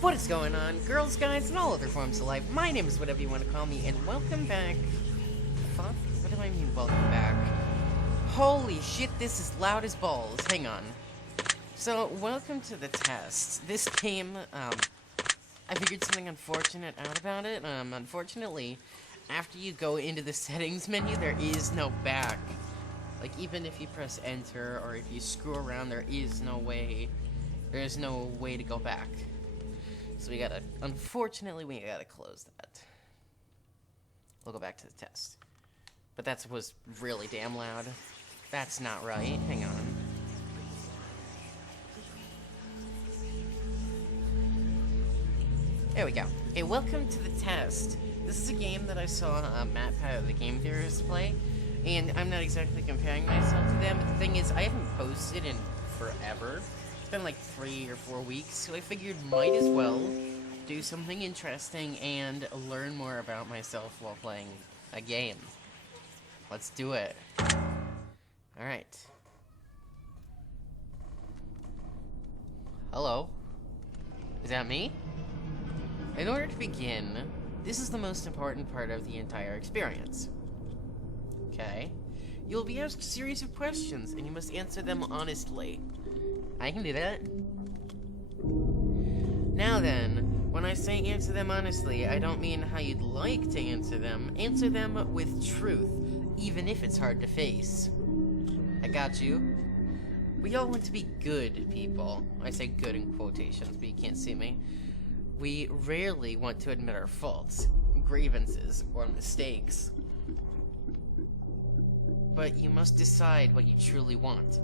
What is going on, girls, guys, and all other forms of life? My name is whatever you want to call me, and welcome back. Fuck? What do I mean, welcome back? Holy shit, this is loud as balls. Hang on. So, welcome to the test. This game, I figured something unfortunate out about it. Unfortunately, after you go into the settings menu, there is no back. Like, even if you press enter, or if you screw around, there is no way to go back. So unfortunately, we gotta close that. We'll go back to the test. But that was really damn loud. That's not right. Hang on. There we go. Okay, welcome to the test. This is a game that I saw Matt Pat, the Game Theorists, play. And I'm not exactly comparing myself to them, but the thing is, I haven't posted in forever. It's been like 3 or 4 weeks, so I figured might as well do something interesting and learn more about myself while playing a game. Let's do it. Alright. Hello? Is that me? In order to begin, this is the most important part of the entire experience. Okay? You'll be asked a series of questions, and you must answer them honestly. I can do that. Now then, when I say answer them honestly, I don't mean how you'd like to answer them. Answer them with truth, even if it's hard to face. I got you. We all want to be good people. I say good in quotations, but you can't see me. We rarely want to admit our faults, grievances, or mistakes. But you must decide what you truly want.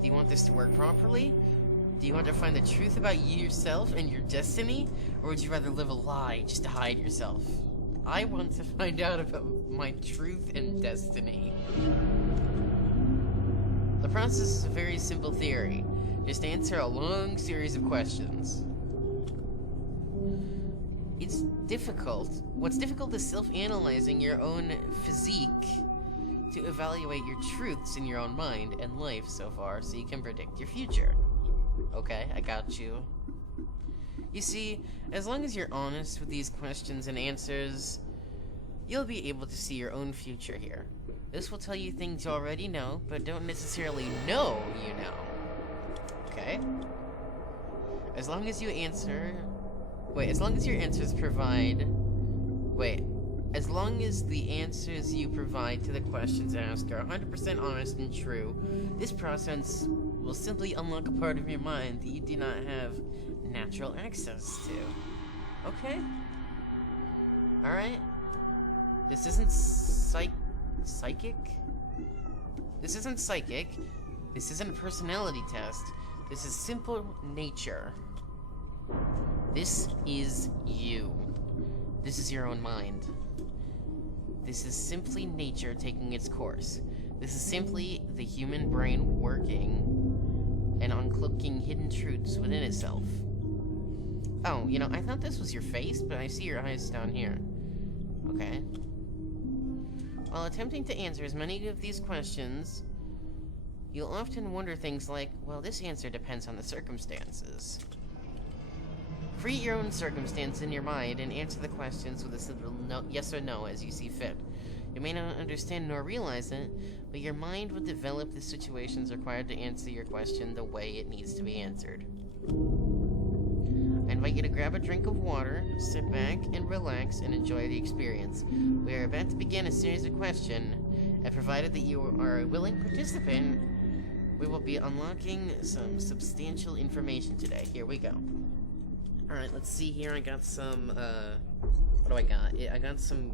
Do you want this to work properly? Do you want to find the truth about you yourself and your destiny? Or would you rather live a lie just to hide yourself? I want to find out about my truth and destiny. The process is a very simple theory. Just answer a long series of questions. It's difficult. What's difficult is self-analyzing your own physique to evaluate your truths in your own mind and life so far so you can predict your future. Okay, I got you. You see, as long as you're honest with these questions and answers, you'll be able to see your own future here. This will tell you things you already know, but don't necessarily know you know. Okay? As long as your answers the answers you provide to the questions asked are 100% honest and true, this process will simply unlock a part of your mind that you do not have natural access to. Okay? Alright? This isn't psychic? This isn't psychic. This isn't a personality test. This is simple nature. This is you. This is your own mind. This is simply nature taking its course. This is simply the human brain working and uncloaking hidden truths within itself. Oh, you know, I thought this was your face, but I see your eyes down here. Okay. While attempting to answer as many of these questions, you'll often wonder things like, well, this answer depends on the circumstances. Create your own circumstance in your mind and answer the questions with a simple yes or no as you see fit. You may not understand nor realize it, but your mind will develop the situations required to answer your question the way it needs to be answered. I invite you to grab a drink of water, sit back and relax and enjoy the experience. We are about to begin a series of questions, and provided that you are a willing participant, we will be unlocking some substantial information today. Here we go. Alright, let's see here. I got some, what do I got? I got some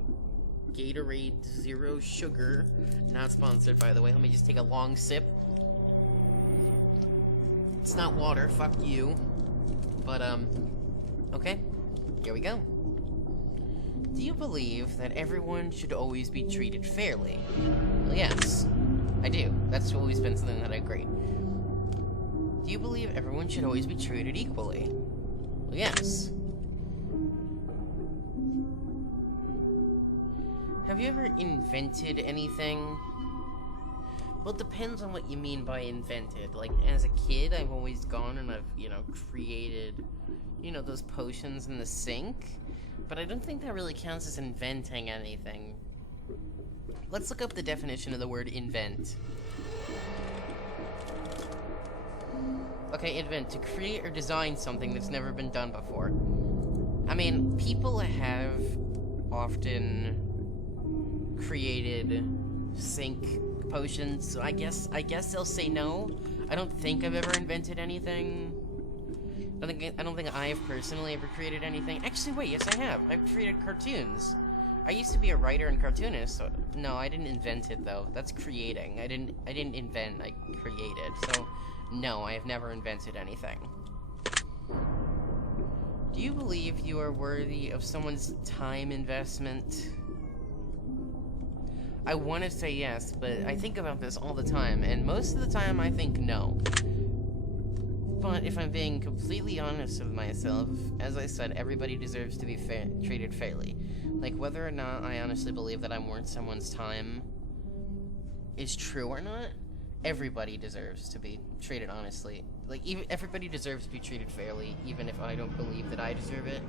Gatorade Zero Sugar. Not sponsored, by the way. Let me just take a long sip. It's not water, fuck you. But, okay. Here we go. Do you believe that everyone should always be treated fairly? Well, yes. I do. That's always been something that I agree. Do you believe everyone should always be treated equally? Well, yes. Have you ever invented anything? Well, it depends on what you mean by invented. Like, as a kid, I've always gone and I've, created, you know, those potions in the sink. But I don't think that really counts as inventing anything. Let's look up the definition of the word invent. Okay, invent, to create or design something that's never been done before. I mean, people have often created sink potions, so I guess they'll say no. I don't think I've ever invented anything. I don't think I have personally ever created anything. Actually, wait, yes I have. I've created cartoons. I used to be a writer and cartoonist, so no, I didn't invent it though. That's creating. I didn't invent, I created. So no, I have never invented anything. Do you believe you are worthy of someone's time investment? I want to say yes, but I think about this all the time, and most of the time I think no. But if I'm being completely honest with myself, as I said, everybody deserves to be treated fairly. Like, whether or not I honestly believe that I'm worth someone's time is true or not, everybody deserves to be treated honestly. Like, everybody deserves to be treated fairly, even if I don't believe that I deserve it.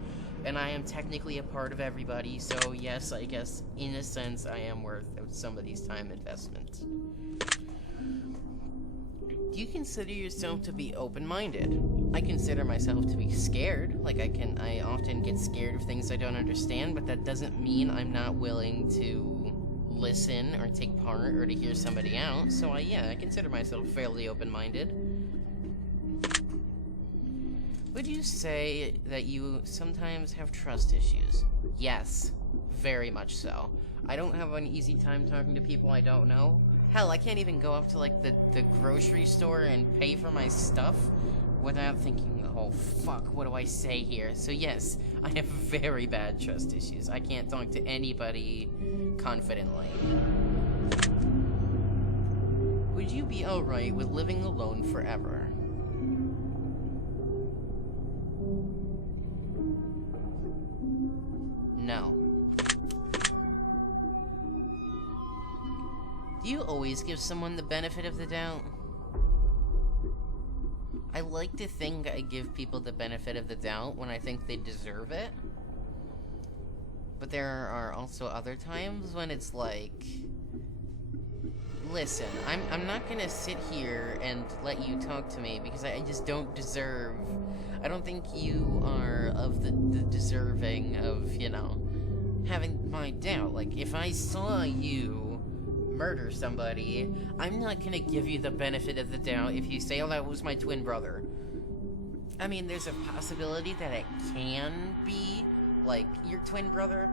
And I am technically a part of everybody, so yes, I guess, in a sense, I am worth somebody's time investment. Do you consider yourself to be open-minded? I consider myself to be scared. Like, I often get scared of things I don't understand, but that doesn't mean I'm not willing to listen or take part or to hear somebody out. So I consider myself fairly open-minded. Would you say that you sometimes have trust issues? Yes, very much so. I don't have an easy time talking to people I don't know. Hell, I can't even go up to, like, the grocery store and pay for my stuff without thinking, oh, fuck, what do I say here? So yes, I have very bad trust issues. I can't talk to anybody confidently. Would you be alright with living alone forever? No. Do you always give someone the benefit of the doubt? I like to think I give people the benefit of the doubt when I think they deserve it. But there are also other times when it's like, listen, I'm not gonna sit here and let you talk to me because I just don't deserve. I don't think you are of the deserving of, you know, having my doubt. Like, if I saw you murder somebody, I'm not gonna give you the benefit of the doubt if you say, oh, that was my twin brother. I mean, there's a possibility that it can be, like, your twin brother,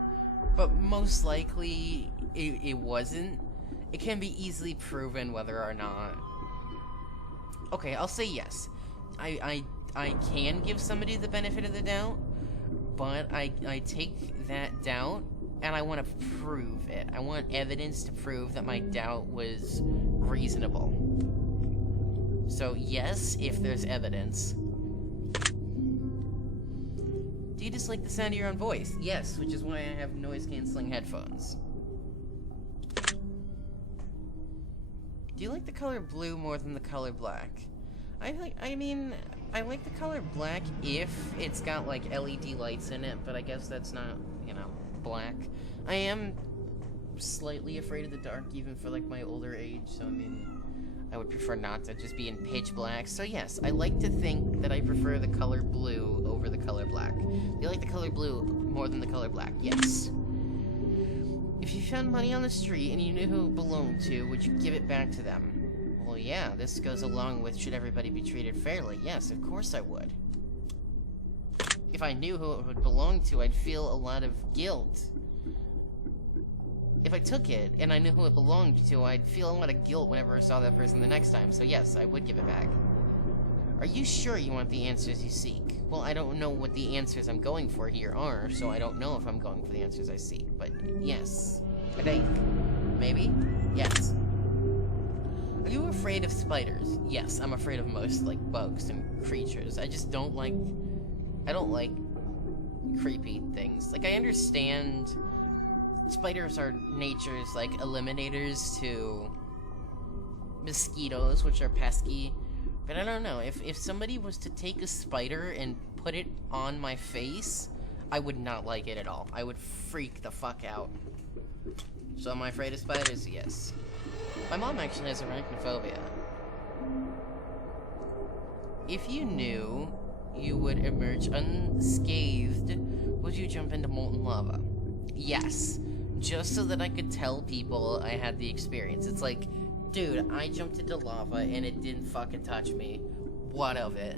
but most likely it wasn't. It can be easily proven whether or not. Okay, I'll say yes. I can give somebody the benefit of the doubt, but I take that doubt and I want to prove it. I want evidence to prove that my doubt was reasonable. So yes, if there's evidence. Do you dislike the sound of your own voice? Yes, which is why I have noise-canceling headphones. Do you like the color blue more than the color black? I like the color black if it's got, like, LED lights in it, but I guess that's not, you know, black. I am slightly afraid of the dark, even for, like, my older age, so, I mean, I would prefer not to just be in pitch black. So, yes, I like to think that I prefer the color blue over the color black. Do you like the color blue more than the color black? Yes. If you found money on the street and you knew who it belonged to, would you give it back to them? Well, yeah, this goes along with should everybody be treated fairly. Yes, of course I would. If I knew who it would belong to, I'd feel a lot of guilt. If I took it and I knew who it belonged to, I'd feel a lot of guilt whenever I saw that person the next time. So yes, I would give it back. Are you sure you want the answers you seek? Well, I don't know what the answers I'm going for here are, so I don't know if I'm going for the answers I seek. But yes, I think. Maybe? Yes. Are you afraid of spiders? Yes, I'm afraid of most, like, bugs and creatures. I just don't like... I don't like creepy things. Like, I understand spiders are nature's, like, eliminators to mosquitoes, which are pesky. But I don't know, if somebody was to take a spider and put it on my face, I would not like it at all. I would freak the fuck out. So am I afraid of spiders? Yes. My mom actually has arachnophobia. If you knew you would emerge unscathed, would you jump into molten lava? Yes. Just so that I could tell people I had the experience. It's like, dude, I jumped into lava and it didn't fucking touch me. What of it?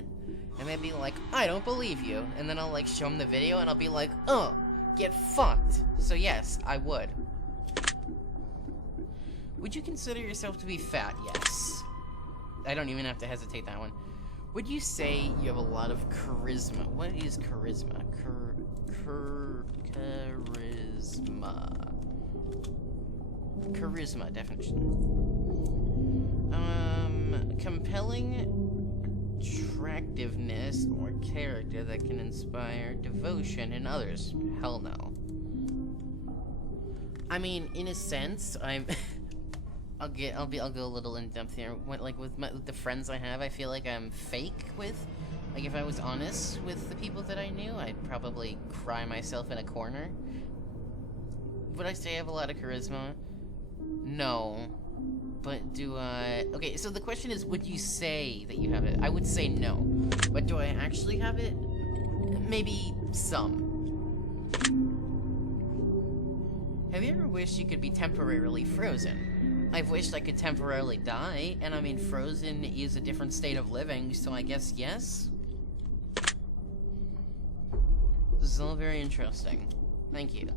And they'd be like, I don't believe you. And then I'll like show them the video and I'll be like, get fucked. So yes, I would. Would you consider yourself to be fat? Yes. I don't even have to hesitate that one. Would you say you have a lot of charisma? What is charisma? Charisma. Charisma definition. Compelling attractiveness or character that can inspire devotion in others. Hell no. I mean, in a sense, I'm I'll go a little in depth here. With the friends I have, I feel like I'm fake with. Like, if I was honest with the people that I knew, I'd probably cry myself in a corner. Would I say I have a lot of charisma? No. But do I... Okay, so the question is, would you say that you have it? I would say no. But do I actually have it? Maybe some. Have you ever wished you could be temporarily frozen? I've wished I could temporarily die, and I mean, frozen is a different state of living, so I guess yes? This is all very interesting. Thank you.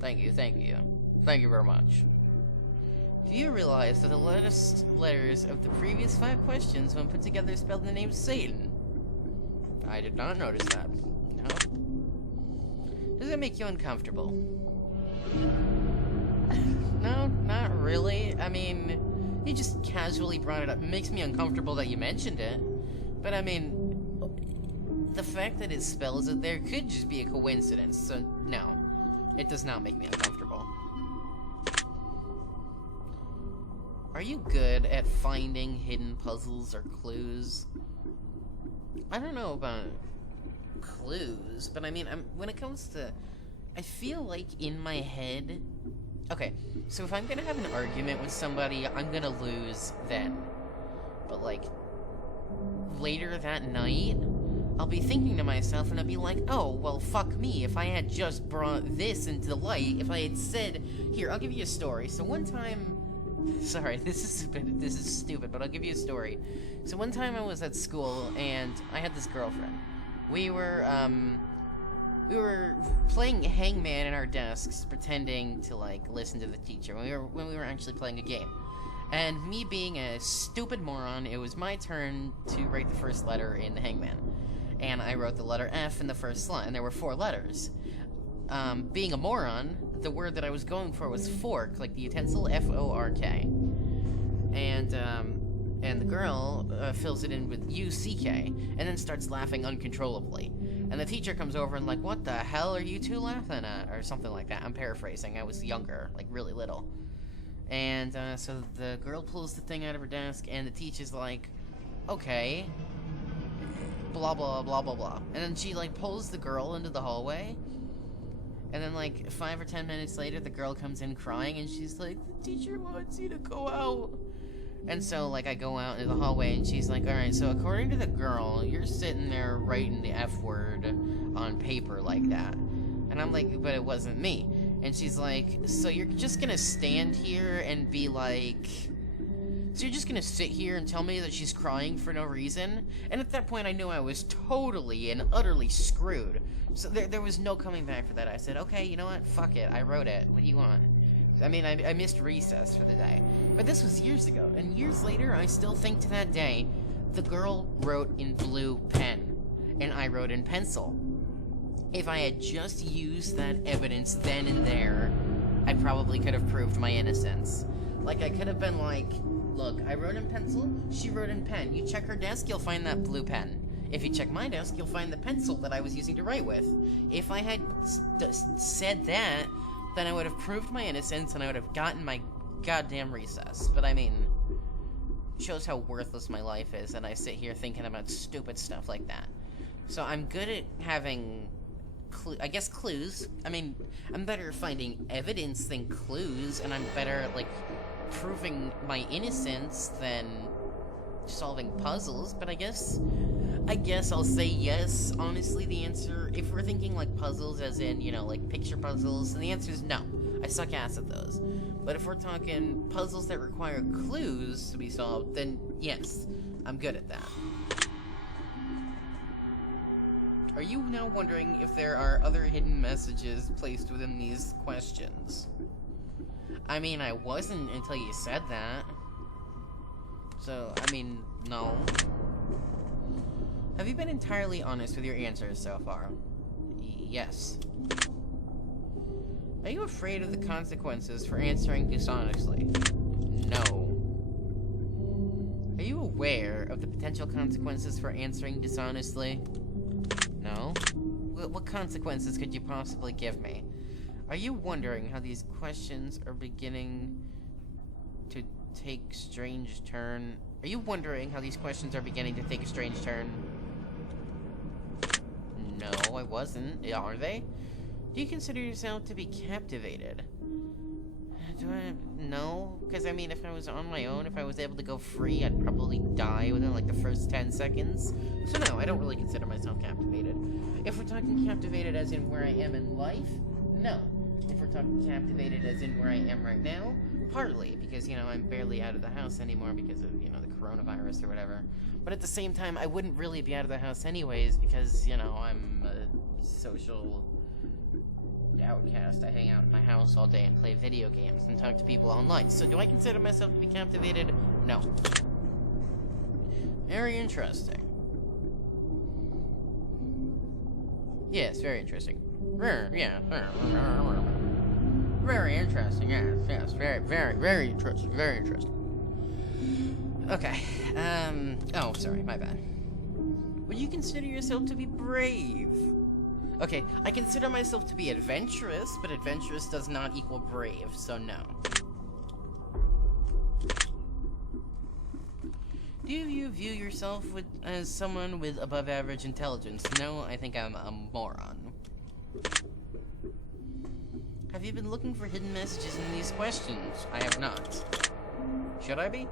Thank you, thank you. Thank you very much. Do you realize that the last letters of the previous 5 questions, when put together, spelled the name Satan? I did not notice that. No. Does it make you uncomfortable? No, not really. I mean, you just casually brought it up. It makes me uncomfortable that you mentioned it. But I mean, the fact that it spells it there could just be a coincidence. So, no. It does not make me uncomfortable. Are you good at finding hidden puzzles or clues? I don't know about clues, but I mean, when it comes to... I feel like in my head... Okay, so if I'm gonna have an argument with somebody, I'm gonna lose then. But, like, later that night, I'll be thinking to myself and I'll be like, oh, well, fuck me. If I had just brought this into the light, if I had said... Here, I'll give you a story. So one time... Sorry, this is stupid, but I'll give you a story. So one time I was at school, and I had this girlfriend. We were playing hangman in our desks, pretending to, like, listen to the teacher, when we were actually playing a game. And me being a stupid moron, it was my turn to write the first letter in the hangman. And I wrote the letter F in the first slot, and there were 4 letters. Being a moron, the word that I was going for was fork, like the utensil, F-O-R-K. And the girl fills it in with U-C-K, and then starts laughing uncontrollably. And the teacher comes over and like, what the hell are you two laughing at? Or something like that. I'm paraphrasing. I was younger, like really little. And so the girl pulls the thing out of her desk, and the teacher's like, okay, blah, blah, blah, blah, blah. And then she, like, pulls the girl into the hallway. And then, like, 5 or 10 minutes later, the girl comes in crying, and she's like, the teacher wants you to go out. And so, like, I go out into the hallway, and she's like, alright, so according to the girl, you're sitting there writing the F word on paper like that. And I'm like, but it wasn't me. And she's like, so you're just gonna stand here and be like... So you're just gonna sit here and tell me that she's crying for no reason? And at that point, I knew I was totally and utterly screwed. So there was no coming back for that. I said, okay, you know what? Fuck it. I wrote it. What do you want? I mean, I missed recess for the day. But this was years ago. And years later, I still think to that day, the girl wrote in blue pen. And I wrote in pencil. If I had just used that evidence then and there, I probably could have proved my innocence. Like, I could have been like, look, I wrote in pencil, she wrote in pen. You check her desk, you'll find that blue pen. If you check my desk, you'll find the pencil that I was using to write with. If I had said that, then I would have proved my innocence and I would have gotten my goddamn recess. But I mean, shows how worthless my life is, and I sit here thinking about stupid stuff like that. So I'm good at having, I guess, clues. I mean, I'm better at finding evidence than clues, and I'm better at, like, proving my innocence than solving puzzles, but I guess I'll say yes. Honestly, the answer, if we're thinking, like, puzzles as in, you know, like, picture puzzles, then the answer is no. I suck ass at those. But if we're talking puzzles that require clues to be solved, then yes, I'm good at that. Are you now wondering if there are other hidden messages placed within these questions? I mean, I wasn't until you said that. So, I mean, no. Have you been entirely honest with your answers so far? Yes. Are you afraid of the consequences for answering dishonestly? No. Are you aware of the potential consequences for answering dishonestly? No. What consequences could you possibly give me? Are you wondering how these questions are beginning to take strange turn? Are you wondering how these questions are beginning to take a strange turn? No, I wasn't. Are they? Do you consider yourself to be captivated? No, because I mean, if I was on my own, if I was able to go free, I'd probably die within like the first 10 seconds. So no, I don't really consider myself captivated. If we're talking captivated as in where I am in life, no. If we're talking captivated as in where I am right now, partly, because, you know, I'm barely out of the house anymore because of, you know, the coronavirus or whatever. But at the same time, I wouldn't really be out of the house anyways because, you know, I'm a social outcast. I hang out in my house all day and play video games and talk to people online. So do I consider myself to be captivated? No. Very interesting. Yes, very interesting. Yeah. Very interesting, yes. Very interesting, very interesting. Okay, oh, sorry, my bad. Would you consider yourself to be brave? Okay, I consider myself to be adventurous, but adventurous does not equal brave, so no. Do you view yourself as someone with above average intelligence? No, I think I'm a moron. Have you been looking for hidden messages in these questions? I have not. Should I be?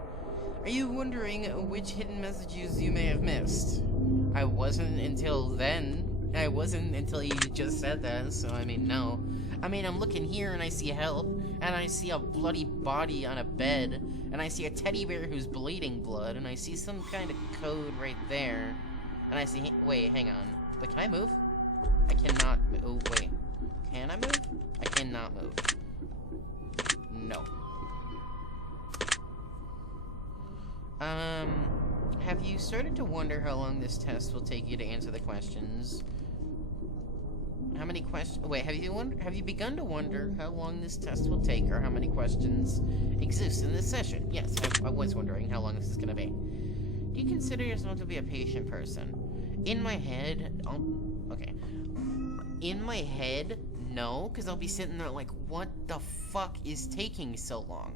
Are you wondering which hidden messages you may have missed? I wasn't until then. I wasn't until you just said that, so I mean, no. I mean, I'm looking here and I see help, and I see a bloody body on a bed, and I see a teddy bear who's bleeding blood, and I see some kind of code right there, and I see, wait, hang on. Wait, can I move? I cannot, oh, wait. Can I move? I cannot move. No. Have you started to wonder how long this test will take you to answer the questions? How many questions? Wait, have you begun to wonder how long this test will take, or how many questions exist in this session? Yes, I was wondering how long this is gonna be. Do you consider yourself to be a patient person? In my head, okay. In my head, no, because I'll be sitting there like, what the fuck is taking so long?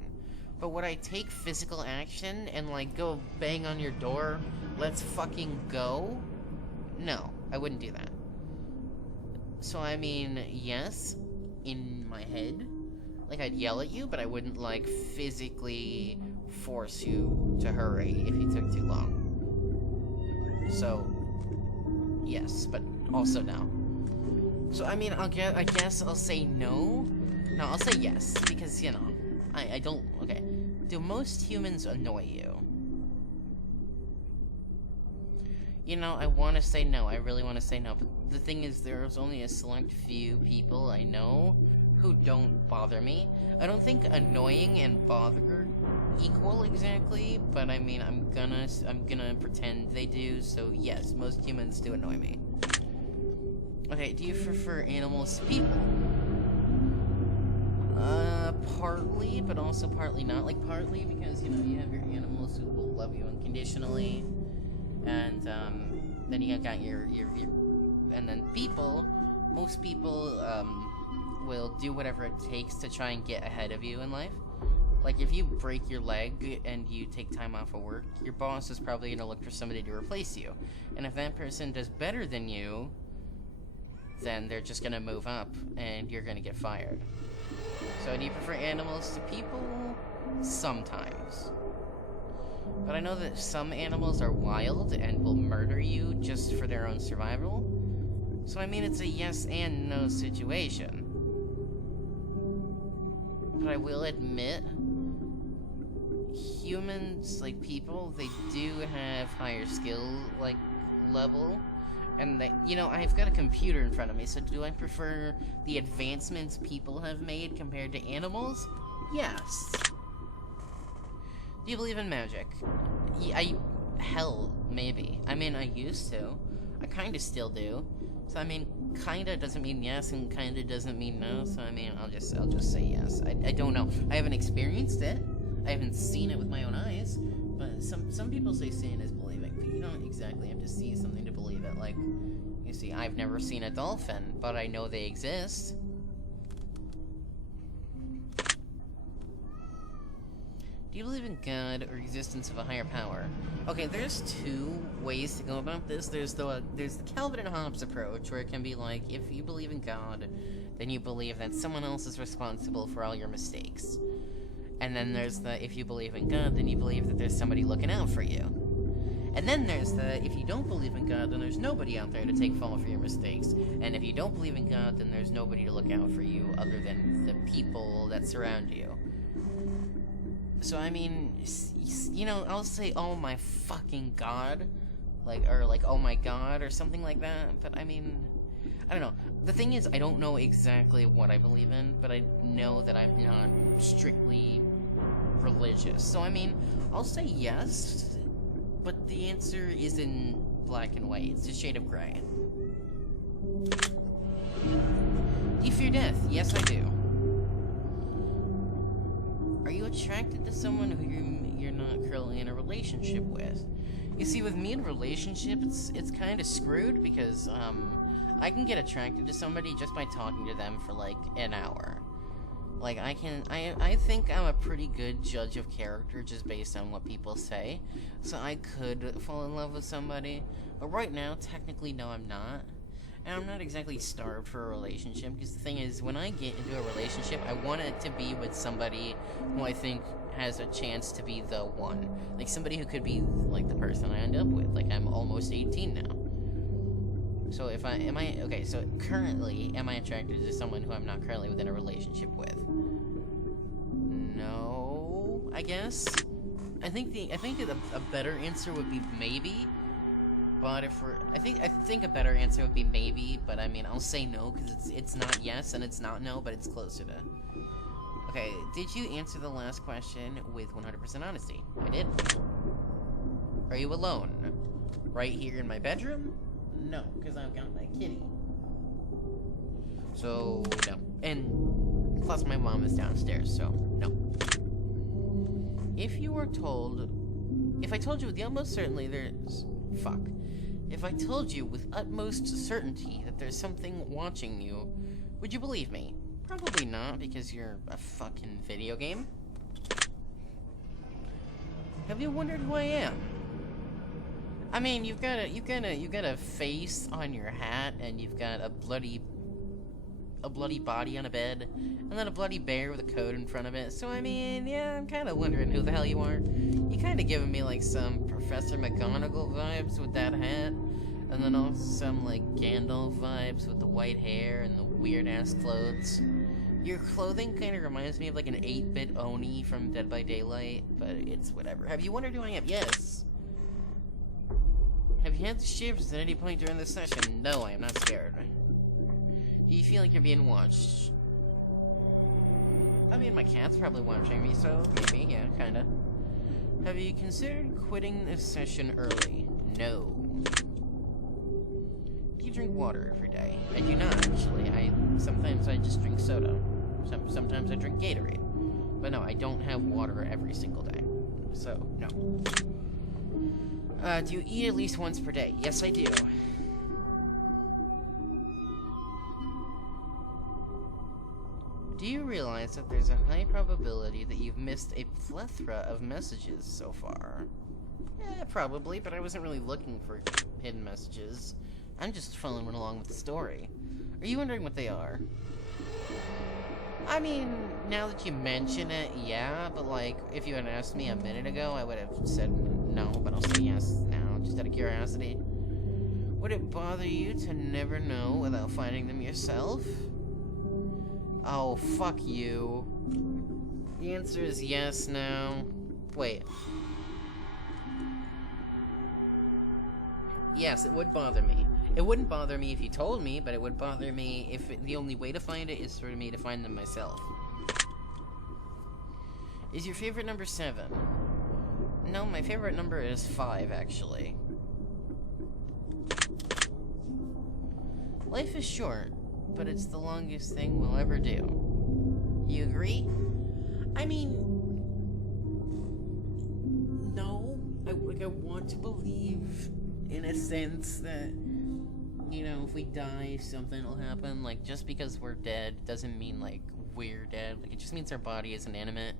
But would I take physical action and, like, go bang on your door, let's fucking go? No, I wouldn't do that. So, I mean, yes, in my head, like, I'd yell at you, but I wouldn't, like, physically force you to hurry if you took too long. So, yes, but also no. So, I mean, I guess I'll say no. No, I'll say yes, because, you know, I don't, okay. Do most humans annoy you? You know, I want to say no. I really want to say no. But the thing is, there's only a select few people I know who don't bother me. I don't think annoying and bother equal exactly, but I mean, I'm gonna pretend they do. So yes, most humans do annoy me. Okay, do you prefer animals to people? Partly, but also partly not. Like, partly because, you know, you have your animals who will love you unconditionally, and, then you got your and then people, most people, will do whatever it takes to try and get ahead of you in life. Like, if you break your leg and you take time off of work, your boss is probably going to look for somebody to replace you. And if that person does better than you, then they're just going to move up and you're going to get fired. So do you prefer animals to people? Sometimes. But I know that some animals are wild and will murder you just for their own survival. So I mean, it's a yes and no situation. But I will admit, humans, like people, they do have higher skill, like, level. And they, you know, I've got a computer in front of me, so do I prefer the advancements people have made compared to animals? Yes. Do you believe in magic? Hell, maybe. I mean, I used to. I kinda still do. So, I mean, kinda doesn't mean yes, and kinda doesn't mean no, so, I mean, I'll just say yes. I don't know. I haven't experienced it. I haven't seen it with my own eyes. But some people say seeing is believing. But you don't exactly have to see something to believe it. Like, you see, I've never seen a dolphin, but I know they exist. Do you believe in God or existence of a higher power? Okay, there's two ways to go about this. There's the Calvin and Hobbes approach, where it can be like, if you believe in God, then you believe that someone else is responsible for all your mistakes. And then there's the, if you believe in God, then you believe that there's somebody looking out for you. And then there's the, if you don't believe in God, then there's nobody out there to take fault for your mistakes. And if you don't believe in God, then there's nobody to look out for you other than the people that surround you. So, I mean, you know, I'll say, oh my fucking God, like, or like, oh my God, or something like that, but I mean, I don't know. The thing is, I don't know exactly what I believe in, but I know that I'm not strictly religious. So, I mean, I'll say yes, but the answer is in black and white. It's a shade of gray. Do you fear death? Yes, I do. Are you attracted to someone who you're not currently in a relationship with? You see, with me in a relationship, it's kind of screwed because, I can get attracted to somebody just by talking to them for, like, an hour. Like, I think I'm a pretty good judge of character just based on what people say. So I could fall in love with somebody. But right now, technically, no, I'm not. And I'm not exactly starved for a relationship, because the thing is, when I get into a relationship, I want it to be with somebody who I think has a chance to be the one. Like, somebody who could be, like, the person I end up with. Like, I'm almost 18 now. So so currently, am I attracted to someone who I'm not currently within a relationship with? No, I guess. I think a better answer would be maybe. But I think a better answer would be maybe, but I mean, I'll say no, because it's not yes, and it's not no, but it's closer to. Okay, did you answer the last question with 100% honesty? I did. Are you alone? Right here in my bedroom? No, because I've got my kitty. So, no. And, plus my mom is downstairs, so, no. If I told you with the utmost certainty if I told you with utmost certainty that there's something watching you, would you believe me? Probably not, because you're a fucking video game. Have you wondered who I am? I mean, you've got a face on your hat, and you've got a bloody body on a bed, and then a bloody bear with a coat in front of it. So I mean, yeah, I'm kind of wondering who the hell you are. You kind of giving me like some Professor McGonagall vibes with that hat, and then also some like Gandalf vibes with the white hair and the weird ass clothes. Your clothing kind of reminds me of like an 8-bit Oni from Dead by Daylight, but it's whatever. Have you wondered who I am? Yes. Have you had the shivers at any point during this session? No, I am not scared. Do you feel like you're being watched? I mean, my cat's probably watching me, so maybe, yeah, kinda. Have you considered quitting this session early? No. Do you drink water every day? I do not, actually. Sometimes I just drink soda. Sometimes I drink Gatorade. But no, I don't have water every single day. So, no. Do you eat at least once per day? Yes, I do. Do you realize that there's a high probability that you've missed a plethora of messages so far? Probably, but I wasn't really looking for hidden messages. I'm just following along with the story. Are you wondering what they are? I mean, now that you mention it, yeah, but like, if you had asked me a minute ago, I would have said no, but I'll say yes now, just out of curiosity. Would it bother you to never know without finding them yourself? Oh, fuck you. The answer is yes now. Wait. Yes, it would bother me. It wouldn't bother me if you told me, but it would bother me if the only way to find it is for me to find them myself. Is your favorite number 7? No, my favorite number is 5, actually. Life is short, but it's the longest thing we'll ever do. You agree? I mean, no. I want to believe, in a sense, that, you know, if we die, something will happen. Like, just because we're dead doesn't mean, like, we're dead. Like, it just means our body is inanimate.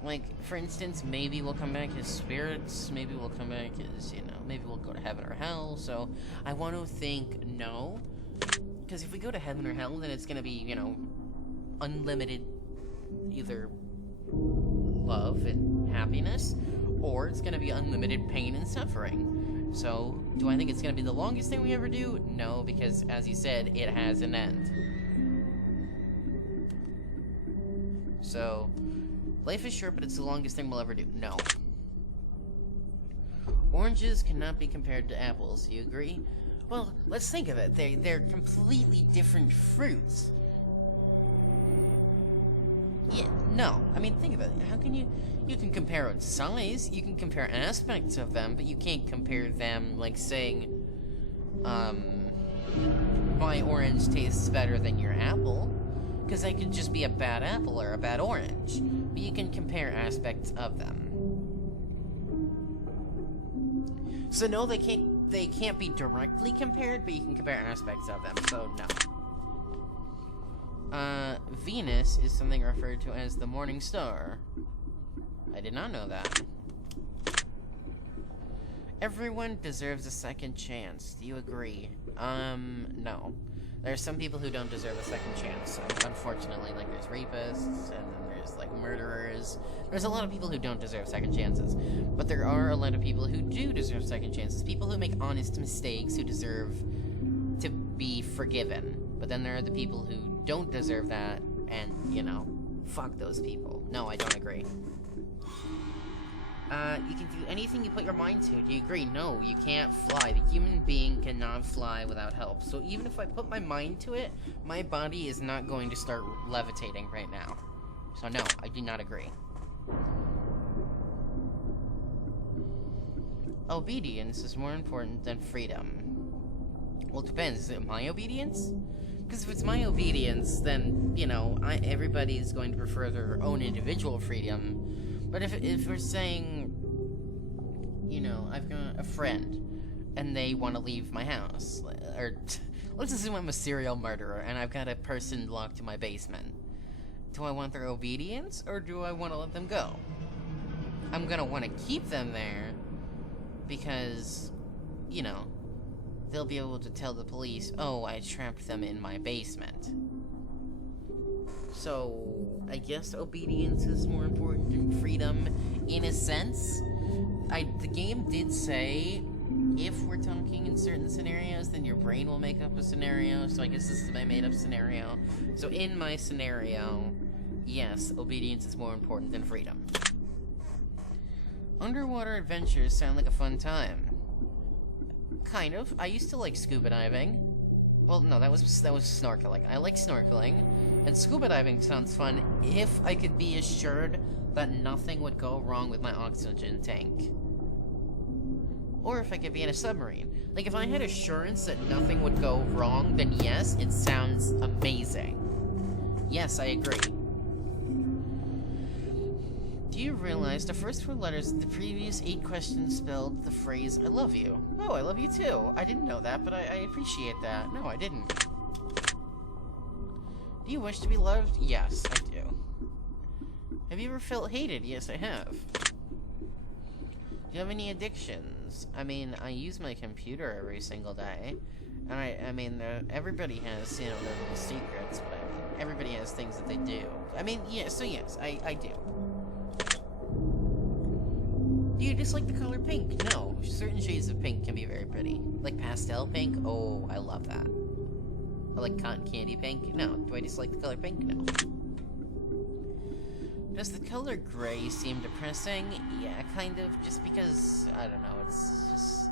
Like, for instance, maybe we'll come back as spirits, maybe we'll come back as, you know, maybe we'll go to heaven or hell, so I want to think no, because if we go to heaven or hell, then it's going to be, you know, unlimited either love and happiness, or it's going to be unlimited pain and suffering. So, do I think it's going to be the longest thing we ever do? No, because, as you said, it has an end. So, life is short, but it's the longest thing we'll ever do. No. Oranges cannot be compared to apples. You agree? Well, let's think of it. They're completely different fruits. Yeah, no. I mean, think of it. How can you can compare its size, you can compare aspects of them, but you can't compare them like saying, my orange tastes better than your apple. Because they could just be a bad apple or a bad orange. But you can compare aspects of them. So no, they can't be directly compared, but you can compare aspects of them, so no. Venus is something referred to as the morning star. I did not know that. Everyone deserves a second chance. Do you agree? No. There's some people who don't deserve a second chance, unfortunately. Like, there's rapists, and then there's, like, murderers. There's a lot of people who don't deserve second chances. But there are a lot of people who do deserve second chances. People who make honest mistakes who deserve to be forgiven. But then there are the people who don't deserve that, and, you know, fuck those people. No, I don't agree. You can do anything you put your mind to. Do you agree? No, you can't fly. The human being cannot fly without help. So even if I put my mind to it, my body is not going to start levitating right now. So no, I do not agree. Obedience is more important than freedom. Well, it depends. Is it my obedience? Because if it's my obedience, then, you know, everybody's going to prefer their own individual freedom. But if we're saying, you know, I've got a friend, and they want to leave my house, or let's assume I'm a serial murderer, and I've got a person locked in my basement. Do I want their obedience, or do I want to let them go? I'm gonna want to keep them there, because, you know, they'll be able to tell the police, oh, I trapped them in my basement. So, I guess obedience is more important than freedom, in a sense. The game did say, if we're talking in certain scenarios, then your brain will make up a scenario, so I guess this is my made-up scenario. So in my scenario, yes, obedience is more important than freedom. Underwater adventures sound like a fun time. Kind of. I used to like scuba diving. Well, no, that was snorkeling. I like snorkeling, and scuba diving sounds fun if I could be assured that nothing would go wrong with my oxygen tank. Or if I could be in a submarine. Like, if I had assurance that nothing would go wrong, then yes, it sounds amazing. Yes, I agree. Do you realize the first 4 letters of the previous 8 questions spelled the phrase, I love you? Oh, I love you too. I didn't know that, but I appreciate that. No, I didn't. Do you wish to be loved? Yes, I do. Have you ever felt hated? Yes, I have. Do you have any addictions? I mean, I use my computer every single day. And I mean, everybody has, you know, their little secrets, but I mean, everybody has things that they do. I mean, yeah, so yes, I do. Do you dislike the color pink? No. Certain shades of pink can be very pretty. Like pastel pink? Oh, I love that. Or like cotton candy pink? No. Do I dislike the color pink? No. Does the color gray seem depressing? Yeah, kind of. Just because, I don't know, it's just...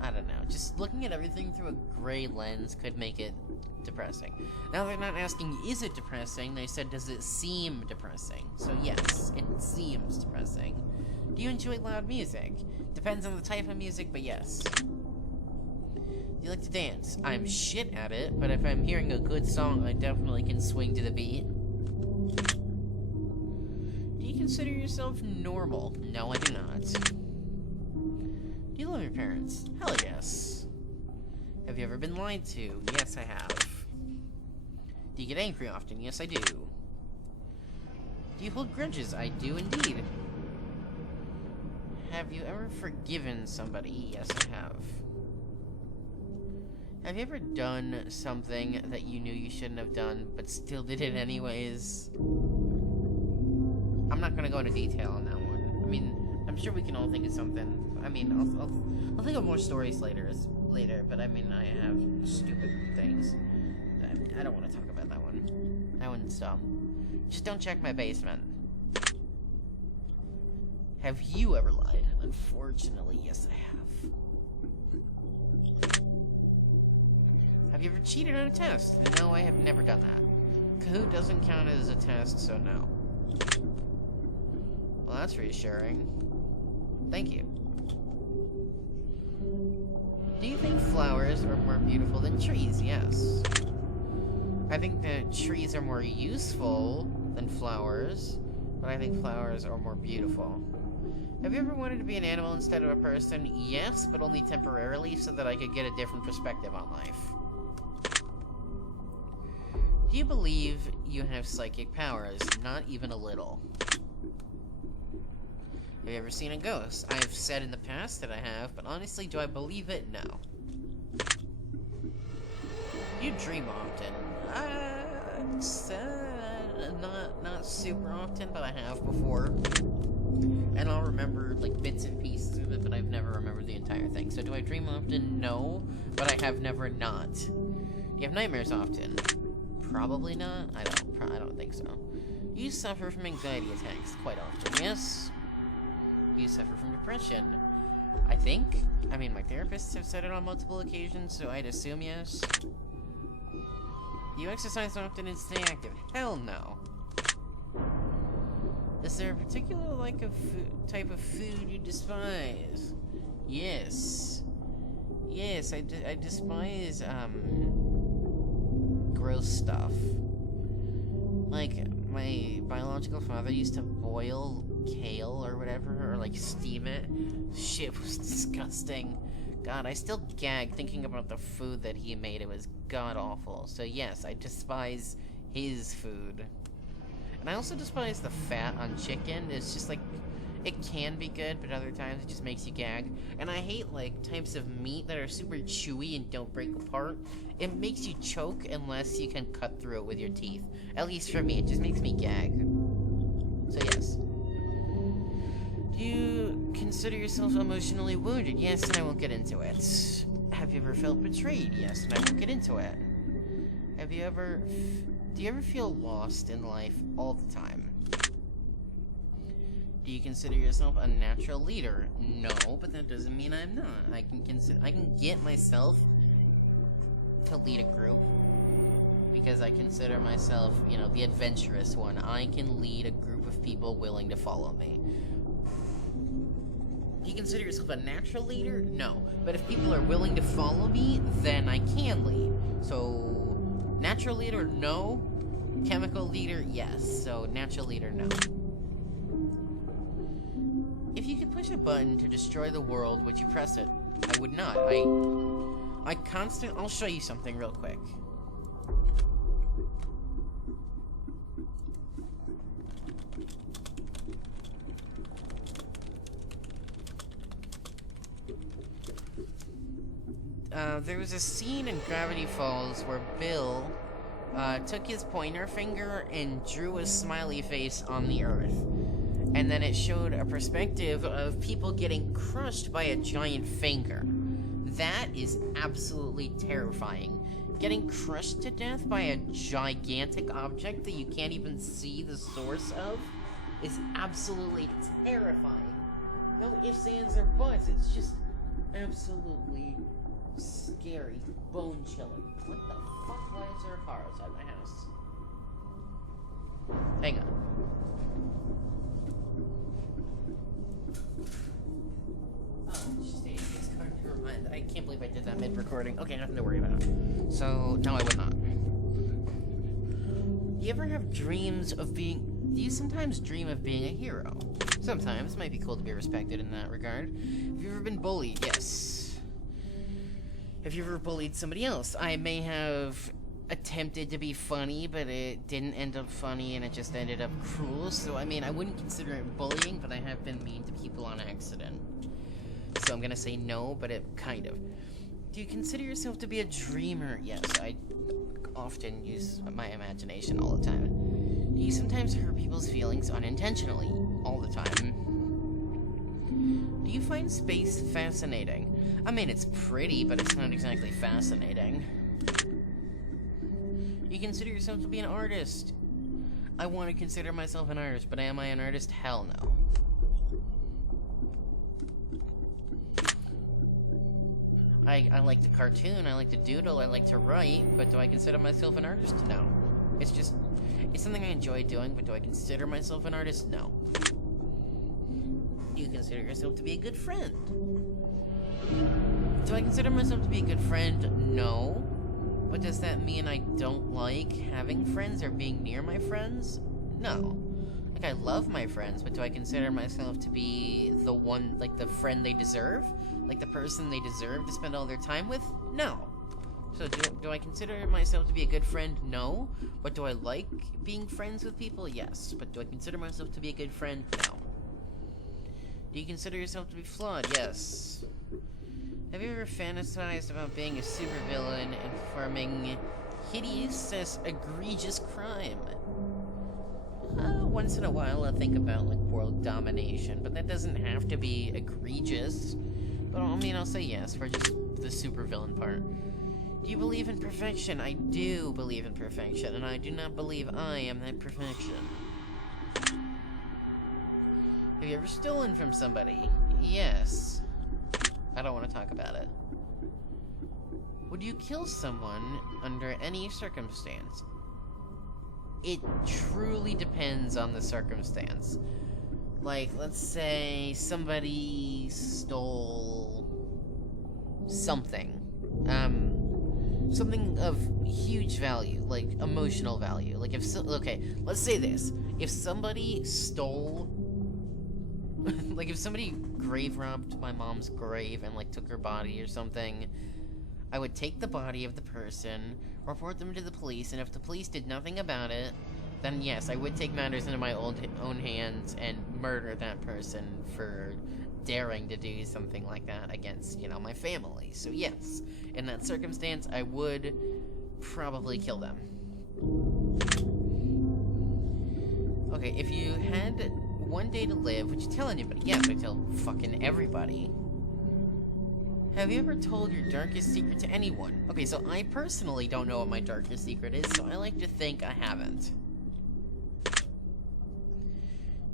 I don't know. Just looking at everything through a gray lens could make it depressing. Now they're not asking, is it depressing? They said, does it seem depressing? So yes, it seems depressing. Do you enjoy loud music? Depends on the type of music, but yes. Do you like to dance? I'm shit at it, but if I'm hearing a good song, I definitely can swing to the beat. Do you consider yourself normal? No, I do not. Do you love your parents? Hell yes. Have you ever been lied to? Yes, I have. Do you get angry often? Yes, I do. Do you hold grudges? I do indeed. Have you ever forgiven somebody? Yes, I have. Have you ever done something that you knew you shouldn't have done, but still did it anyways? I'm not gonna go into detail on that one. I mean, I'm sure we can all think of something. I mean, I'll think of more stories later, but I mean, I have stupid things. I don't want to talk about that one. That one's dumb. Just don't check my basement. Have you ever lied? Unfortunately, yes, I have. Have you ever cheated on a test? No, I have never done that. Kahoot doesn't count as a test, so no. Well, that's reassuring. Thank you. Do you think flowers are more beautiful than trees? Yes. I think that trees are more useful than flowers, but I think flowers are more beautiful. Have you ever wanted to be an animal instead of a person? Yes, but only temporarily so that I could get a different perspective on life. Do you believe you have psychic powers? Not even a little. Have you ever seen a ghost? I've said in the past that I have, but honestly, do I believe it? No. You dream often? Not super often, but I have before. And I'll remember, like, bits and pieces of it, but I've never remembered the entire thing. So do I dream often? No, but I have never not. Do you have nightmares often? Probably not. I don't think so. You suffer from anxiety attacks quite often, yes? You suffer from depression. I think. I mean, my therapists have said it on multiple occasions, so I'd assume yes. You exercise often and stay active? Hell no. Is there a particular type of food you despise? Yes. Yes, I despise, gross stuff. Like, my biological father used to boil kale or whatever, or like steam it. Shit was disgusting. God, I still gag thinking about the food that he made. It was god-awful. So yes, I despise his food. And I also despise the fat on chicken. It's just like, it can be good, but other times it just makes you gag. And I hate, like, types of meat that are super chewy and don't break apart. It makes you choke unless you can cut through it with your teeth. At least for me, it just makes me gag. So yes. Do you consider yourself emotionally wounded? Yes, and I won't get into it. Have you ever felt betrayed? Yes, and I won't get into it. Have you ever... Do you ever feel lost in life all the time? Do you consider yourself a natural leader? No, but that doesn't mean I'm not. I can get myself to lead a group because I consider myself, you know, the adventurous one. I can lead a group of people willing to follow me. Do you consider yourself a natural leader? No, but if people are willing to follow me, then I can lead. So, natural leader, no. Chemical leader, yes. So, natural leader, no. If you could push a button to destroy the world, would you press it? I would not. I'll show you something real quick. there was a scene in Gravity Falls where Bill took his pointer finger and drew a smiley face on the earth. And then it showed a perspective of people getting crushed by a giant finger. That is absolutely terrifying. Getting crushed to death by a gigantic object that you can't even see the source of is absolutely terrifying. No ifs, ands, or buts. It's just absolutely scary, bone-chilling. What the fuck? Why is there a car outside my house? Hang on. Oh, just stay in this car. Never mind. I can't believe I did that mid-recording. Okay, nothing to worry about. So, no, I would not. Do you ever have dreams of being... Do you sometimes dream of being a hero? Sometimes. It might be cool to be respected in that regard. Have you ever been bullied? Yes. Have you ever bullied somebody else? I may have attempted to be funny, but it didn't end up funny, and it just ended up cruel. So, I mean, I wouldn't consider it bullying, but I have been mean to people on accident. So I'm gonna say no, but it kind of. Do you consider yourself to be a dreamer? Yes, I often use my imagination all the time. Do you sometimes hurt people's feelings unintentionally? All the time. Do you find space fascinating? I mean, it's pretty, but it's not exactly fascinating. You consider yourself to be an artist? I want to consider myself an artist, but am I an artist? Hell no. I like to cartoon, I like to doodle, I like to write, but do I consider myself an artist? No. It's something I enjoy doing, but do I consider myself an artist? No. Do you consider yourself to be a good friend? Do I consider myself to be a good friend? No. But does that mean I don't like having friends or being near my friends? No. Like, I love my friends, but do I consider myself to be the one, like, the friend they deserve? Like, the person they deserve to spend all their time with? No. So, do I consider myself to be a good friend? No. But do I like being friends with people? Yes. But do I consider myself to be a good friend? No. Do you consider yourself to be flawed? Yes. Have you ever fantasized about being a supervillain and performing hideous, egregious crime? Once in a while I'll think about, like, world domination, but that doesn't have to be egregious. But, I mean, I'll say yes for just the supervillain part. Do you believe in perfection? I do believe in perfection, and I do not believe I am that perfection. Have you ever stolen from somebody? Yes. I don't want to talk about it. Would you kill someone under any circumstance? It truly depends on the circumstance. Like, let's say somebody stole something. Something of huge value, like emotional value. Like, okay, let's say this. If somebody stole... like, if somebody grave robbed my mom's grave and, like, took her body or something, I would take the body of the person, report them to the police, and if the police did nothing about it, then yes, I would take matters into my own hands and murder that person for daring to do something like that against, you know, my family. So yes, in that circumstance, I would probably kill them. Okay, if you had one day to live, would you tell anybody? Yes, I tell fucking everybody. Have you ever told your darkest secret to anyone? Okay, so I personally don't know what my darkest secret is, so I like to think I haven't.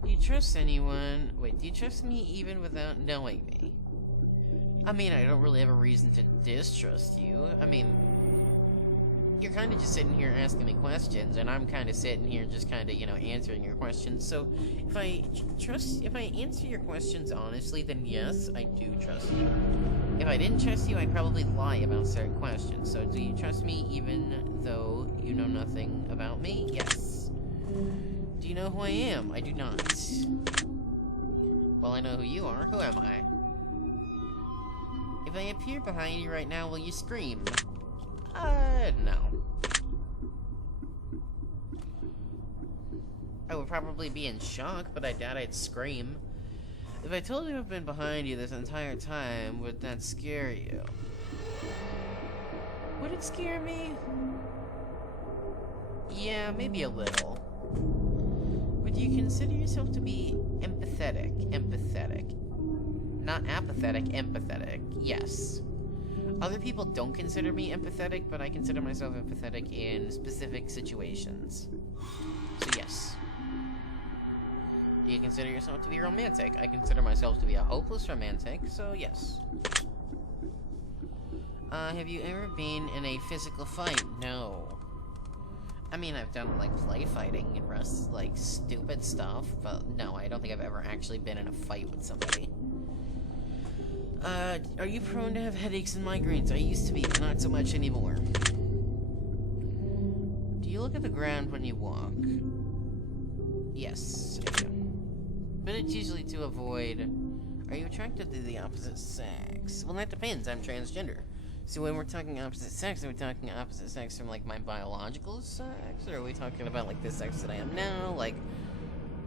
Do you trust anyone? Wait, do you trust me even without knowing me? I mean, I don't really have a reason to distrust you. I mean, you're kind of just sitting here asking me questions, and I'm kind of sitting here just kind of, you know, answering your questions. So, if I answer your questions honestly, then yes, I do trust you. If I didn't trust you, I'd probably lie about certain questions. So, do you trust me even though you know nothing about me? Yes. Do you know who I am? I do not. Well, I know who you are. Who am I? If I appear behind you right now, will you scream? No. I would probably be in shock, but I doubt I'd scream. If I told you I've been behind you this entire time, would that scare you? Would it scare me? Yeah, maybe a little. Would you consider yourself to be empathetic? Empathetic. Not apathetic, empathetic. Yes. Other people don't consider me empathetic, but I consider myself empathetic in specific situations. So yes. Do you consider yourself to be romantic? I consider myself to be a hopeless romantic, so yes. Have you ever been in a physical fight? No. I mean, I've done, like, play fighting and like, stupid stuff, but no, I don't think I've ever actually been in a fight with somebody. Are you prone to have headaches and migraines? I used to be, but not so much anymore. Do you look at the ground when you walk? Yes, I do. But it's usually to avoid... Are you attracted to the opposite sex? Well, that depends. I'm transgender. So when we're talking opposite sex, are we talking opposite sex from, like, my biological sex? Or are we talking about, like, the sex that I am now? Like,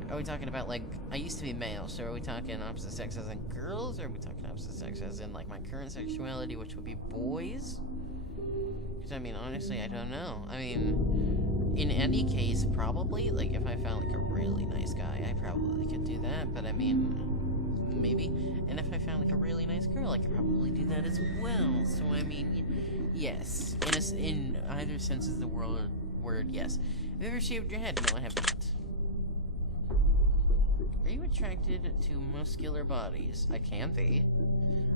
are we talking about, like, I used to be male, so are we talking opposite sex as in girls? Or are we talking opposite sex as in, like, my current sexuality, which would be boys? Because, I mean, honestly, I don't know. I mean, in any case, probably, like, if I found, like, a really nice guy, I probably could do that, but, I mean... maybe. And if I found like a really nice girl, I could probably do that as well. So I mean, yes. In either sense of the word, yes. Have you ever shaved your head? No, I have not. Are you attracted to muscular bodies? I can be.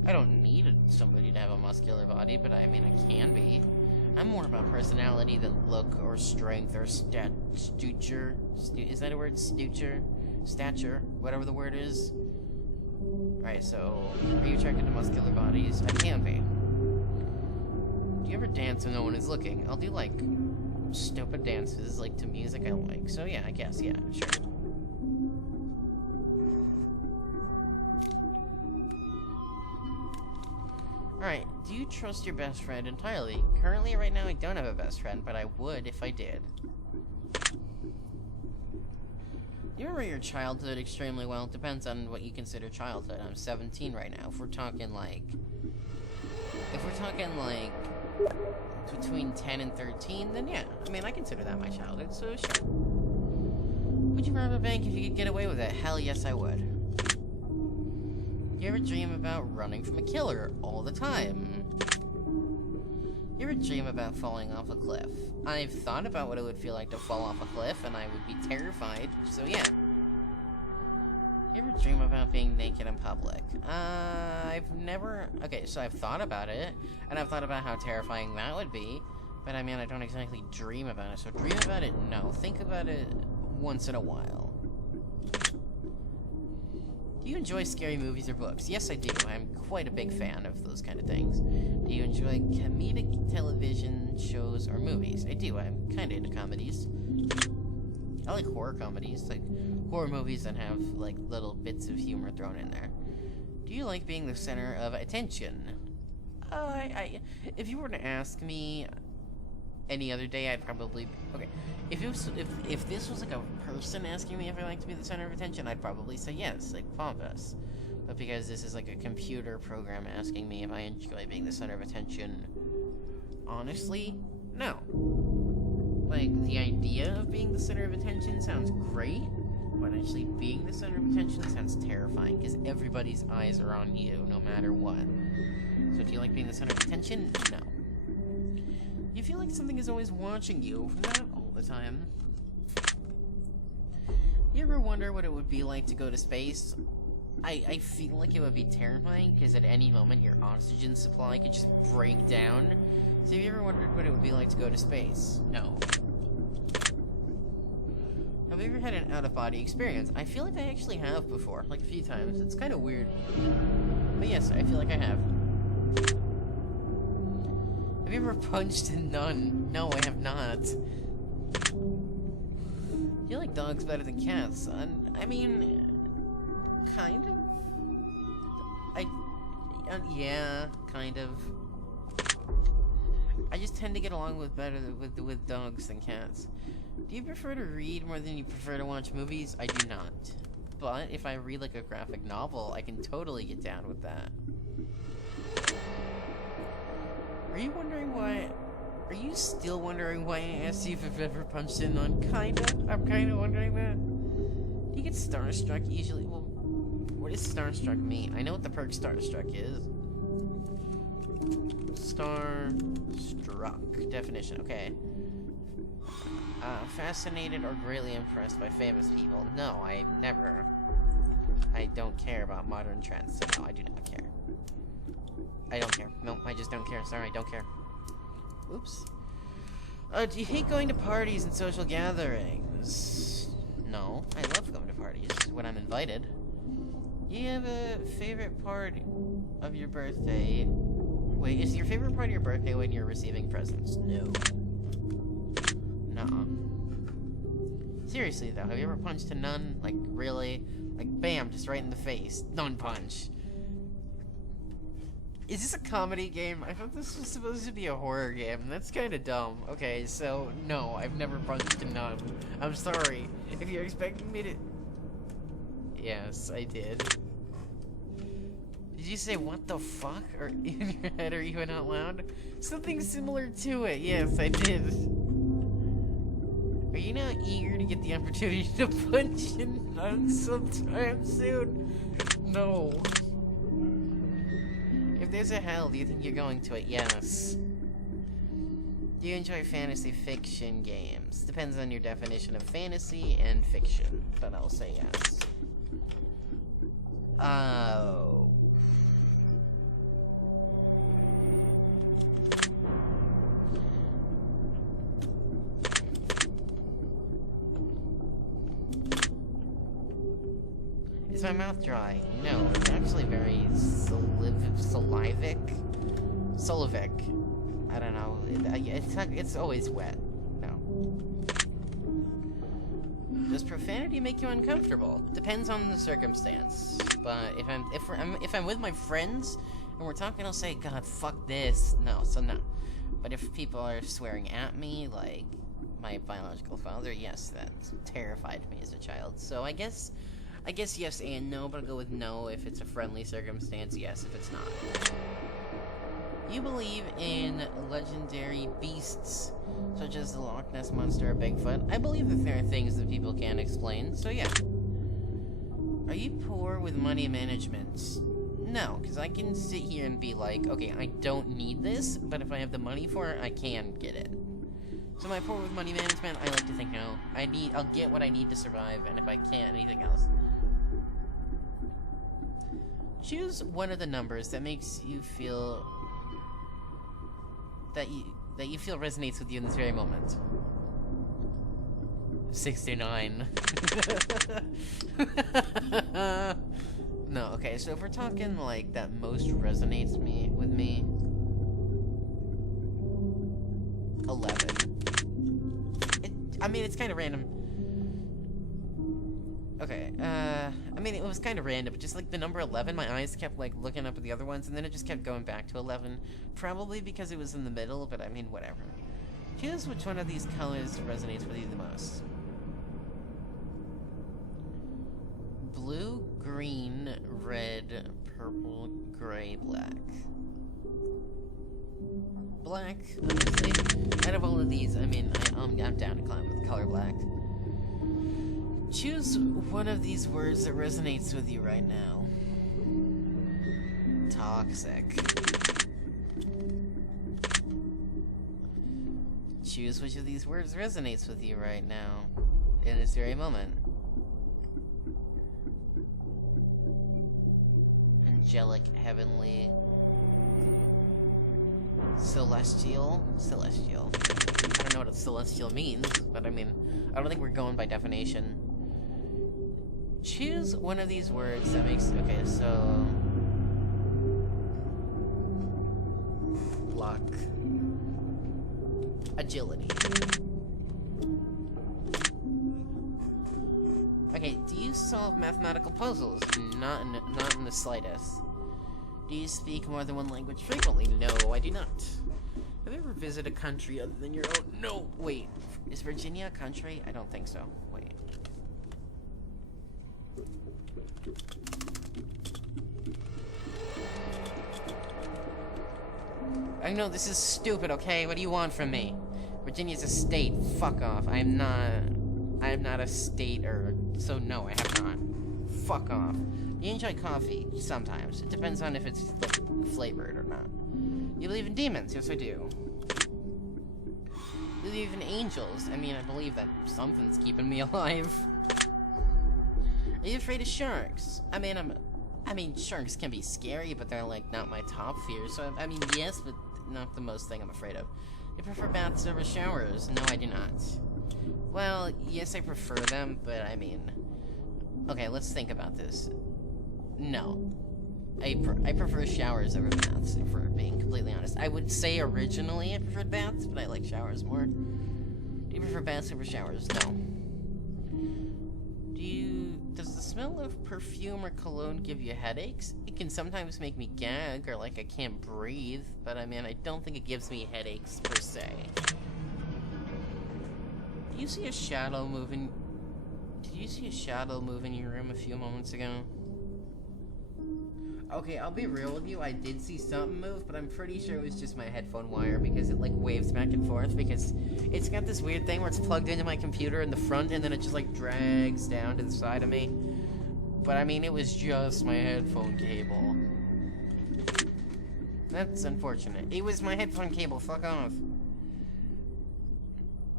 I don't need somebody to have a muscular body, but I mean, I can be. I'm more about personality than look or strength or stature. Is that a word? Stature? Whatever the word is. Alright, so, are you attracted to muscular bodies? I can be. Do you ever dance when no one is looking? I'll do, like, stupid dances, like, to music I like. So, yeah, I guess, yeah, sure. Alright, do you trust your best friend entirely? Currently, right now, I don't have a best friend, but I would if I did. You remember your childhood extremely well. It depends on what you consider childhood. I'm 17 right now. If we're talking like between 10 and 13, then yeah. I mean, I consider that my childhood, so sure. Would you rob a bank if you could get away with it? Hell yes, I would. You ever dream about running from a killer? All the time. You ever dream about falling off a cliff? I've thought about what it would feel like to fall off a cliff, and I would be terrified, so yeah. You ever dream about being naked in public? I've never... Okay, so I've thought about it, and I've thought about how terrifying that would be, but I mean, I don't exactly dream about it, so dream about it, no. Think about it once in a while. Do you enjoy scary movies or books? Yes, I do. I'm quite a big fan of those kind of things. Do you enjoy comedic television shows or movies? I do. I'm kind of into comedies. I like horror comedies, like horror movies that have like little bits of humor thrown in there. Do you like being the center of attention? If you were to ask me any other day, I'd probably... Okay, if this was like a person asking me if I like to be the center of attention, I'd probably say yes, like pompous. But because this is like a computer program asking me if I enjoy being the center of attention, honestly, no. Like, the idea of being the center of attention sounds great, but actually being the center of attention sounds terrifying, because everybody's eyes are on you, no matter what. So do you like being the center of attention? No. You feel like something is always watching you, not all the time. You ever wonder what it would be like to go to space? I feel like it would be terrifying, because at any moment your oxygen supply could just break down. So have you ever wondered what it would be like to go to space? No. Have you ever had an out-of-body experience? I feel like I actually have before, like a few times. It's kind of weird. But yes, I feel like I have. Have you ever punched a nun? No, I have not. You like dogs better than cats? I mean, kind of. Yeah, kind of. I just tend to get along with dogs than cats. Do you prefer to read more than you prefer to watch movies? I do not. But if I read like a graphic novel, I can totally get down with that. Are you wondering why Are you still wondering why I asked you if you've ever punched in on? Kinda. I'm kinda wondering that. Do you get starstruck usually? Well, what does starstruck mean? I know what the perk starstruck is. Starstruck. Definition. Okay. Fascinated or greatly impressed by famous people. No, I never. I don't care about modern trends, so no, I do not care. I don't care. No, I just don't care. Sorry, I don't care. Oops. Do you hate going to parties and social gatherings? No, I love going to parties when I'm invited. Do you have a favorite part of your birthday? Wait, is your favorite part of your birthday when you're receiving presents? No. Nuh-uh. Seriously though, have you ever punched a nun? Like, really? Like, bam, just right in the face. Nun punch. Is this a comedy game? I thought this was supposed to be a horror game. That's kind of dumb. Okay, so, no, I've never punched a nun. I'm sorry. If you're expecting me to... Yes, I did. Did you say, what the fuck? Or in your head or even out loud? Something similar to it. Yes, I did. Are you not eager to get the opportunity to punch a nun sometime soon? No. If there's a hell, do you think you're going to it? Yes. Do you enjoy fantasy fiction games? Depends on your definition of fantasy and fiction, but I'll say yes. Oh. Is my mouth dry? No, it's actually very salivic. I don't know. It's always wet. No. Does profanity make you uncomfortable? Depends on the circumstance. But if I'm with my friends and we're talking, I'll say, God, fuck this. No, so no. But if people are swearing at me, like my biological father, yes, that terrified me as a child. So I guess yes and no, but I'll go with no if it's a friendly circumstance, yes if it's not. You believe in legendary beasts, such as the Loch Ness Monster or Bigfoot. I believe that there are things that people can't explain, so yeah. Are you poor with money management? No, because I can sit here and be like, okay, I don't need this, but if I have the money for it, I can get it. So am I poor with money management? I like to think no. I'll get what I need to survive, and if I can't, anything else. Choose one of the numbers that makes you feel that you feel resonates with you in this very moment. 69. No, okay, so if we're talking like that most resonates with me, 11. I mean, it's kind of random. Okay, I mean, it was kind of random, but just like the number 11, my eyes kept like looking up at the other ones, and then it just kept going back to 11. Probably because it was in the middle, but I mean, whatever. Choose which one of these colors resonates with you the most. Blue, green, red, purple, gray, black. Black, honestly. Out of all of these, I mean, I'm down to climb with the color black. Choose one of these words that resonates with you right now. Toxic. Choose which of these words resonates with you right now, in this very moment. Angelic, heavenly, celestial. Celestial. I don't know what a celestial means, but I mean, I don't think we're going by definition. Choose one of these words that makes... Okay, so... Luck. Agility. Okay, do you solve mathematical puzzles? Not in the slightest. Do you speak more than one language frequently? No, I do not. Have you ever visited a country other than your own? No, wait. Is Virginia a country? I don't think so. Wait. I know this is stupid, okay? What do you want from me? Virginia's a state. Fuck off. I am not a stater. So no, I have not. Fuck off. You enjoy coffee? Sometimes. It depends on if it's, like, flavored or not. You believe in demons? Yes, I do. You believe in angels? I mean, I believe that something's keeping me alive. Are you afraid of sharks? I mean, sharks can be scary, but they're, like, not my top fear. So, I mean, yes, but not the most thing I'm afraid of. You prefer baths over showers? No, I do not. Well, yes, I prefer them, but I mean... Okay, let's think about this. No. I prefer showers over baths, if we're being completely honest. I would say originally I preferred baths, but I like showers more. Do you prefer baths over showers? No. Does the smell of perfume or cologne give you headaches? It can sometimes make me gag, or like I can't breathe, but I mean, I don't think it gives me headaches, per se. Do you see a shadow moving? Did you see a shadow move in your room a few moments ago? Okay, I'll be real with you, I did see something move, but I'm pretty sure it was just my headphone wire, because it, like, waves back and forth, because it's got this weird thing where it's plugged into my computer in the front, and then it just, like, drags down to the side of me. But, I mean, it was just my headphone cable. That's unfortunate. It was my headphone cable, fuck off.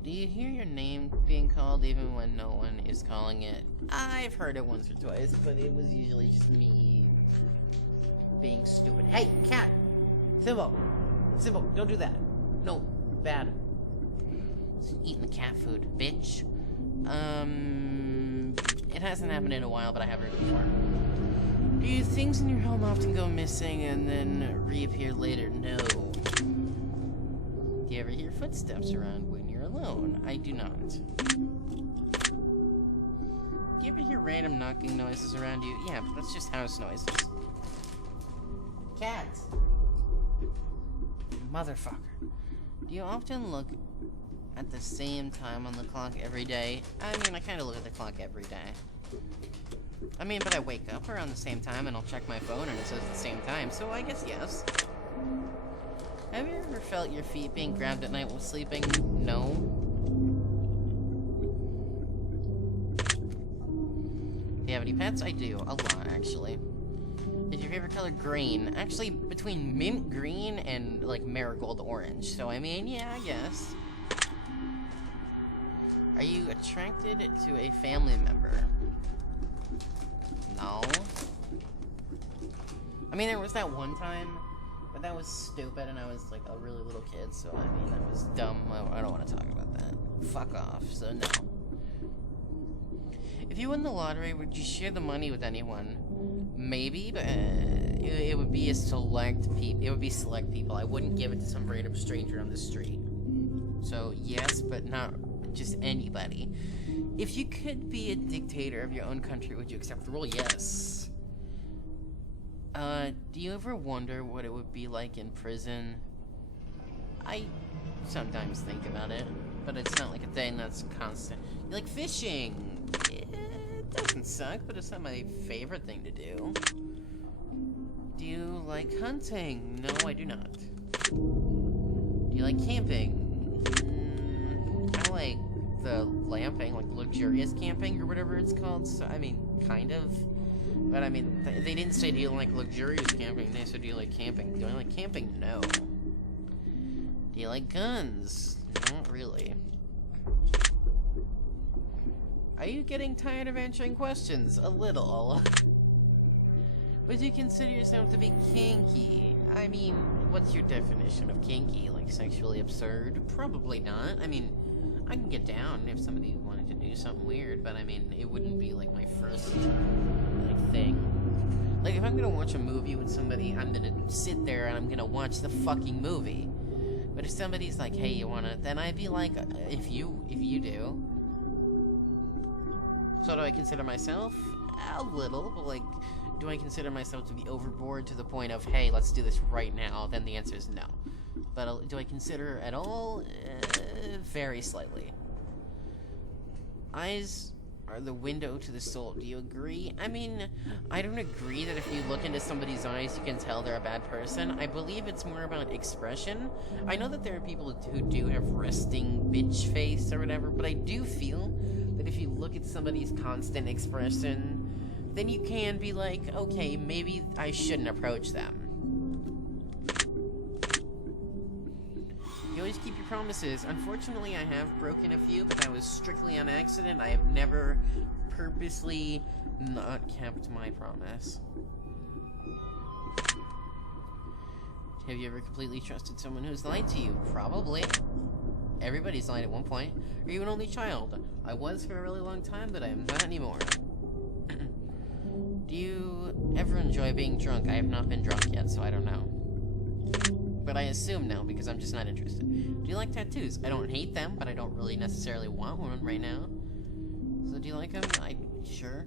Do you hear your name being called even when no one is calling it? I've heard it once or twice, but it was usually just me being stupid. Hey, cat! Simbo! Simbo, don't do that. No, bad. Just eating the cat food, bitch. It hasn't happened in a while, but I have heard it before. Do things in your home often go missing and then reappear later? No. Do you ever hear footsteps around when you're alone? I do not. Do you ever hear random knocking noises around you? Yeah, but that's just house noises. Cat! Motherfucker. Do you often look at the same time on the clock every day? I mean, I kind of look at the clock every day. I mean, but I wake up around the same time and I'll check my phone and it says the same time, so I guess yes. Have you ever felt your feet being grabbed at night while sleeping? No. Do you have any pets? I do. A lot, actually. Is your favorite color green? Actually, between mint green and, like, marigold orange. So, I mean, yeah, I guess. Are you attracted to a family member? No. I mean, there was that one time, but that was stupid, and I was, like, a really little kid, so, I mean, that was dumb. I don't want to talk about that. Fuck off, so no. If you won the lottery, would you share the money with anyone? Maybe, but it would be select people. I wouldn't give it to some random stranger on the street. So, yes, but not just anybody. If you could be a dictator of your own country, would you accept the role? Yes. Do you ever wonder what it would be like in prison? I sometimes think about it, but it's not like a thing that's constant. You like fishing? It doesn't suck, but it's not my favorite thing to do. Do you like hunting? No, I do not. Do you like camping? I like the glamping, like luxurious camping or whatever it's called. So, I mean, kind of. But I mean, they didn't say do you like luxurious camping, they said do you like camping. Do I like camping? No. Do you like guns? Not really. Are you getting tired of answering questions? A little. Would you consider yourself to be kinky? I mean, what's your definition of kinky? Like sexually absurd? Probably not. I mean, I can get down if somebody wanted to do something weird, but I mean, it wouldn't be like my first, like, thing. Like, if I'm gonna watch a movie with somebody, I'm gonna sit there and I'm gonna watch the fucking movie. But if somebody's like, hey, you wanna, then I'd be like, if you do. So do I consider myself? A little, but like, do I consider myself to be overboard to the point of, hey, let's do this right now? Then the answer is no. But do I consider at all? Very slightly. Eyes are the window to the soul. Do you agree? I mean, I don't agree that if you look into somebody's eyes, you can tell they're a bad person. I believe it's more about expression. I know that there are people who do have resting bitch face or whatever, but I do feel that if you look at somebody's constant expression, then you can be like, okay, maybe I shouldn't approach them. You always keep your promises. Unfortunately, I have broken a few, but that was strictly on accident. I have never purposely not kept my promise. Have you ever completely trusted someone who's lied to you? Probably. Everybody's lied at one point. Are you an only child? I was for a really long time, but I am not anymore. Do you ever enjoy being drunk? I have not been drunk yet, so I don't know. But I assume no, because I'm just not interested. Do you like tattoos? I don't hate them, but I don't really necessarily want one right now. So do you like them? Sure.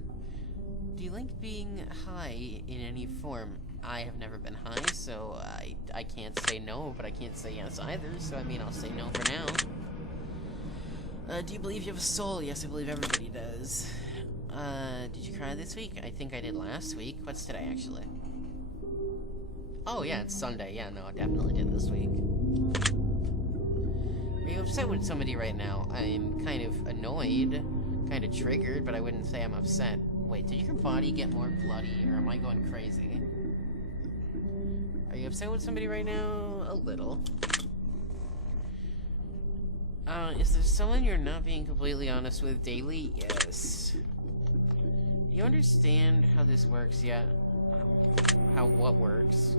Do you like being high in any form? I have never been high, so I can't say no, but I can't say yes either, so I mean, I'll say no for now. Do you believe you have a soul? Yes, I believe everybody does. Did you cry this week? I think I did last week. What's today, actually? Oh, yeah, it's Sunday. Yeah, no, I definitely did this week. Are you upset with somebody right now? I'm kind of annoyed, kind of triggered, but I wouldn't say I'm upset. Wait, did your body get more bloody, or am I going crazy? Are you upset with somebody right now? A little. Is there someone you're not being completely honest with daily? Yes. Do you understand how this works yet? What works?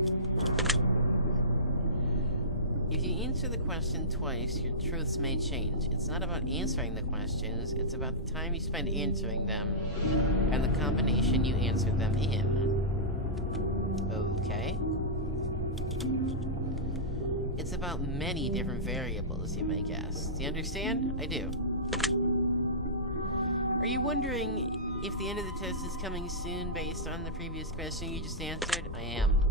If you answer the question twice, your truths may change. It's not about answering the questions, it's about the time you spend answering them, and the combination you answer them in. Okay. It's about many different variables, you may guess. Do you understand? I do. Are you wondering if the end of the test is coming soon based on the previous question you just answered? I am.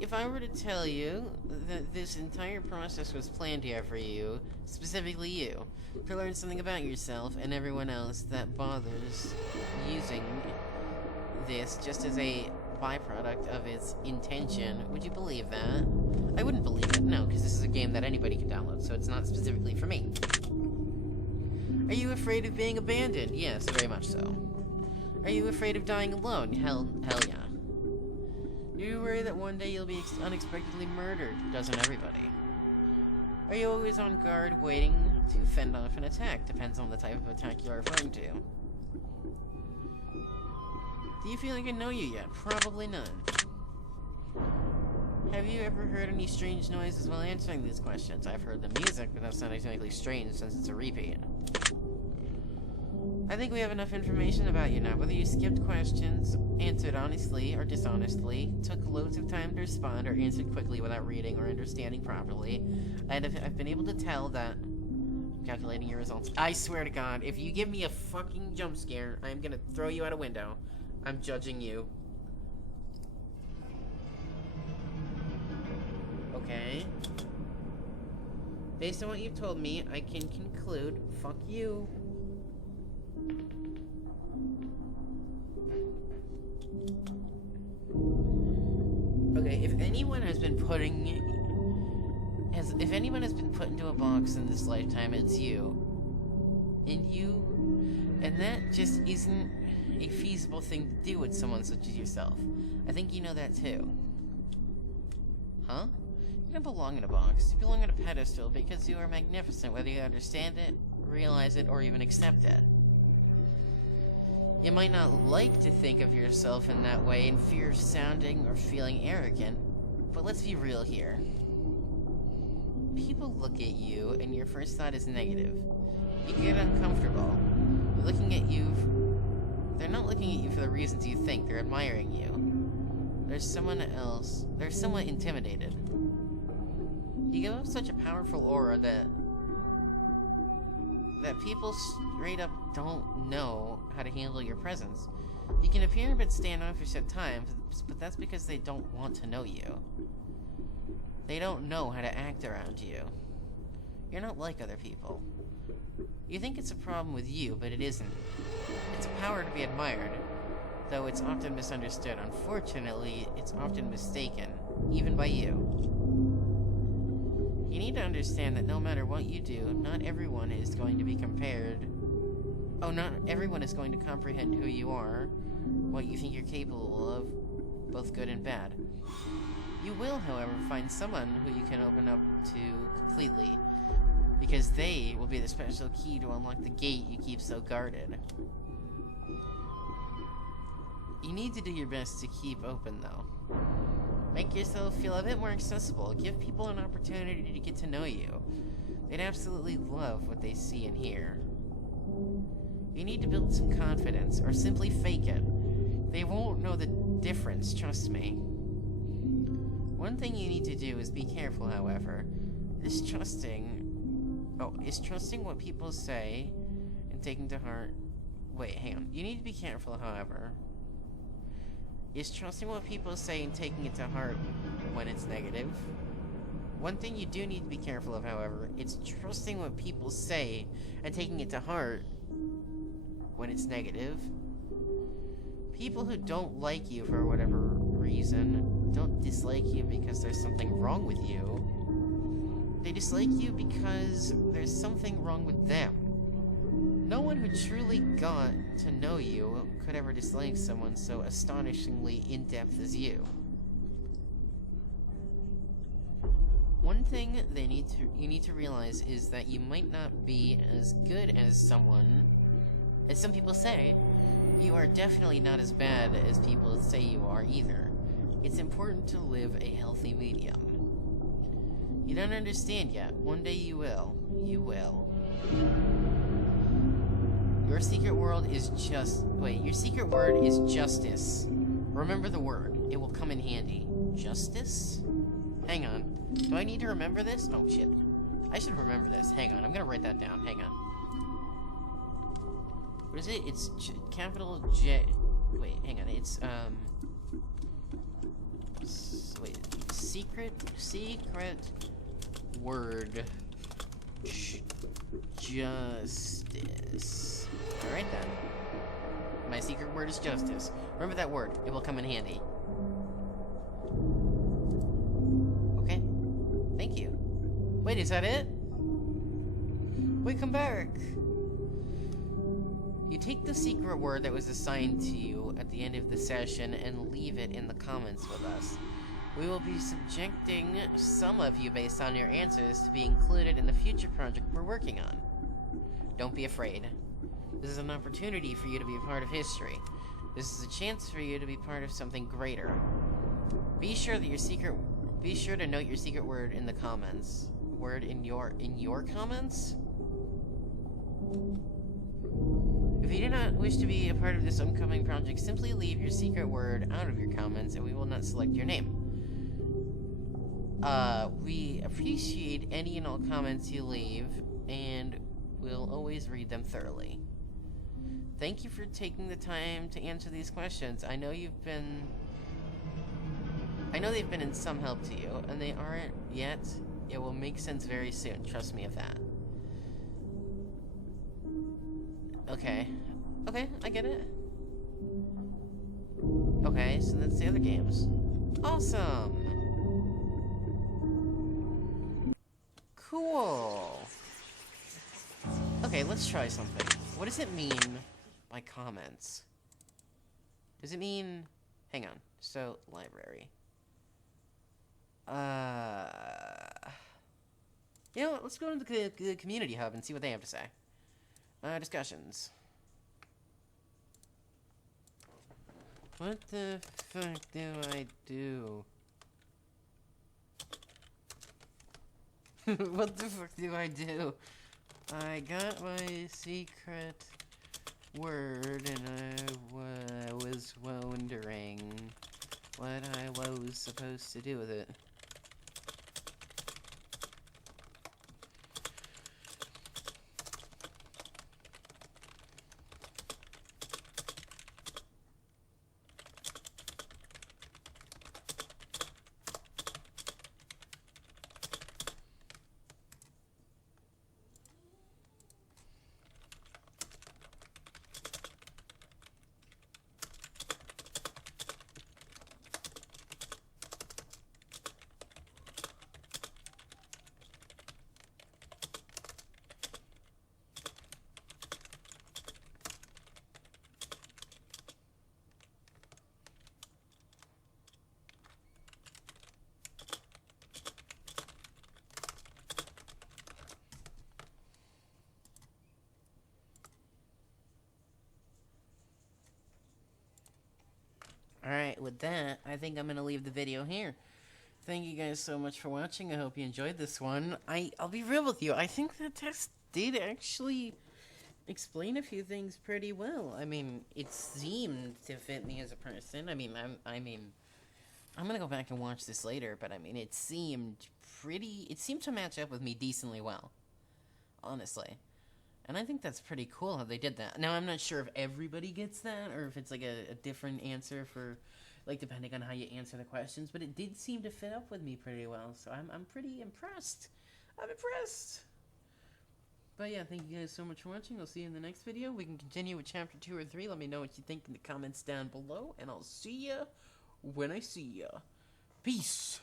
If I were to tell you that this entire process was planned here for you, specifically you, to learn something about yourself and everyone else that bothers using this just as a byproduct of its intention, would you believe that? I wouldn't believe it, no, because this is a game that anybody can download, so it's not specifically for me. Are you afraid of being abandoned? Yes, very much so. Are you afraid of dying alone? Hell yeah. Do you worry that one day you'll be unexpectedly murdered? Doesn't everybody? Are you always on guard waiting to fend off an attack? Depends on the type of attack you're referring to. Do you feel like I know you yet? Probably none. Have you ever heard any strange noises while answering these questions? I've heard the music, but that's not exactly strange since it's a repeat. I think we have enough information about you now. Whether you skipped questions, answered honestly or dishonestly, took loads of time to respond, or answered quickly without reading or understanding properly, I've been able to tell that... Calculating your results. I swear to God, if you give me a fucking jump scare, I'm gonna throw you out a window. I'm judging you. Okay. Based on what you've told me, I can conclude, fuck you. Okay, if anyone has been put into a box in this lifetime, it's you. And that just isn't a feasible thing to do with someone such as yourself. I think you know that too. Huh? You don't belong in a box. You belong on a pedestal because you are magnificent, whether you understand it, realize it, or even accept it. You might not like to think of yourself in that way in fear of sounding or feeling arrogant, but let's be real here. People look at you and your first thought is negative. You get uncomfortable. They're looking at you. They're not looking at you for the reasons you think. They're admiring you. There's someone else. They're somewhat intimidated. You give off such a powerful aura that people straight up don't know how to handle your presence. You can appear a bit standoffish at times, but that's because they don't want to know you. They don't know how to act around you. You're not like other people. You think it's a problem with you, but it isn't. It's a power to be admired, though it's often misunderstood. Unfortunately, it's often mistaken, even by you. You need to understand that no matter what you do, not everyone is going to be compared. Oh, not everyone is going to comprehend who you are, what you think you're capable of, both good and bad. You will, however, find someone who you can open up to completely, because they will be the special key to unlock the gate you keep so guarded. You need to do your best to keep open, though. Make yourself feel a bit more accessible. Give people an opportunity to get to know you. They'd absolutely love what they see and hear. You need to build some confidence, or simply fake it. They won't know the difference, trust me. One thing you need to do is be careful, however. Is trusting what people say and taking to heart. Wait, hang on. You need to be careful, however. Is trusting what people say and taking it to heart when it's negative. One thing you do need to be careful of, however, it's trusting what people say and taking it to heart when it's negative. People who don't like you for whatever reason don't dislike you because there's something wrong with you. They dislike you because there's something wrong with them. No one who truly got to know you could ever dislike someone so astonishingly in-depth as you. One thing you need to realize is that you might not be as good as some people say. You are definitely not as bad as people say you are either. It's important to live a healthy medium. You don't understand yet. One day you will. You will. Your secret word is justice. Remember the word. It will come in handy. Justice? Hang on. Do I need to remember this? Oh, shit. I should remember this. Hang on. I'm gonna write that down. Hang on. What is it? It's capital J... Wait, hang on. It's, Secret word. Justice. Alright then. My secret word is justice. Remember that word. It will come in handy. Okay. Thank you. Wait, is that it? Wait, come back. You take the secret word that was assigned to you at the end of the session and leave it in the comments with us. We will be subjecting some of you based on your answers to be included in the future project we're working on. Don't be afraid. This is an opportunity for you to be a part of history. This is a chance for you to be part of something greater. Be sure to note your secret word in the comments. Word in your comments? If you do not wish to be a part of this upcoming project, simply leave your secret word out of your comments and we will not select your name. We appreciate any and all comments you leave, and we'll always read them thoroughly. Thank you for taking the time to answer these questions. I know they've been in some help to you, and they aren't yet. It will make sense very soon, trust me of that. Okay, I get it. Okay, so that's the other games. Awesome! Cool! Okay, let's try something. What does it mean by comments? Does it mean... Hang on. So, library. You know what? Let's go into the community hub and see what they have to say. Discussions. What the fuck do I do? What the fuck do I do? I got my secret word and I was wondering what I was supposed to do with it. with that, I think I'm gonna leave the video here. Thank you guys so much for watching. I hope you enjoyed this one. I'll be real with you. I think the test did actually explain a few things pretty well. I mean, it seemed to fit me as a person. I mean, I'm gonna go back and watch this later, but I mean, it seemed to match up with me decently well, honestly. And I think that's pretty cool how they did that. Now, I'm not sure if everybody gets that, or if it's like a different answer for, like, depending on how you answer the questions, but it did seem to fit up with me pretty well, so I'm pretty impressed. I'm impressed! But yeah, thank you guys so much for watching. I'll see you in the next video. We can continue with chapter 2 or 3. Let me know what you think in the comments down below, and I'll see ya when I see ya. Peace!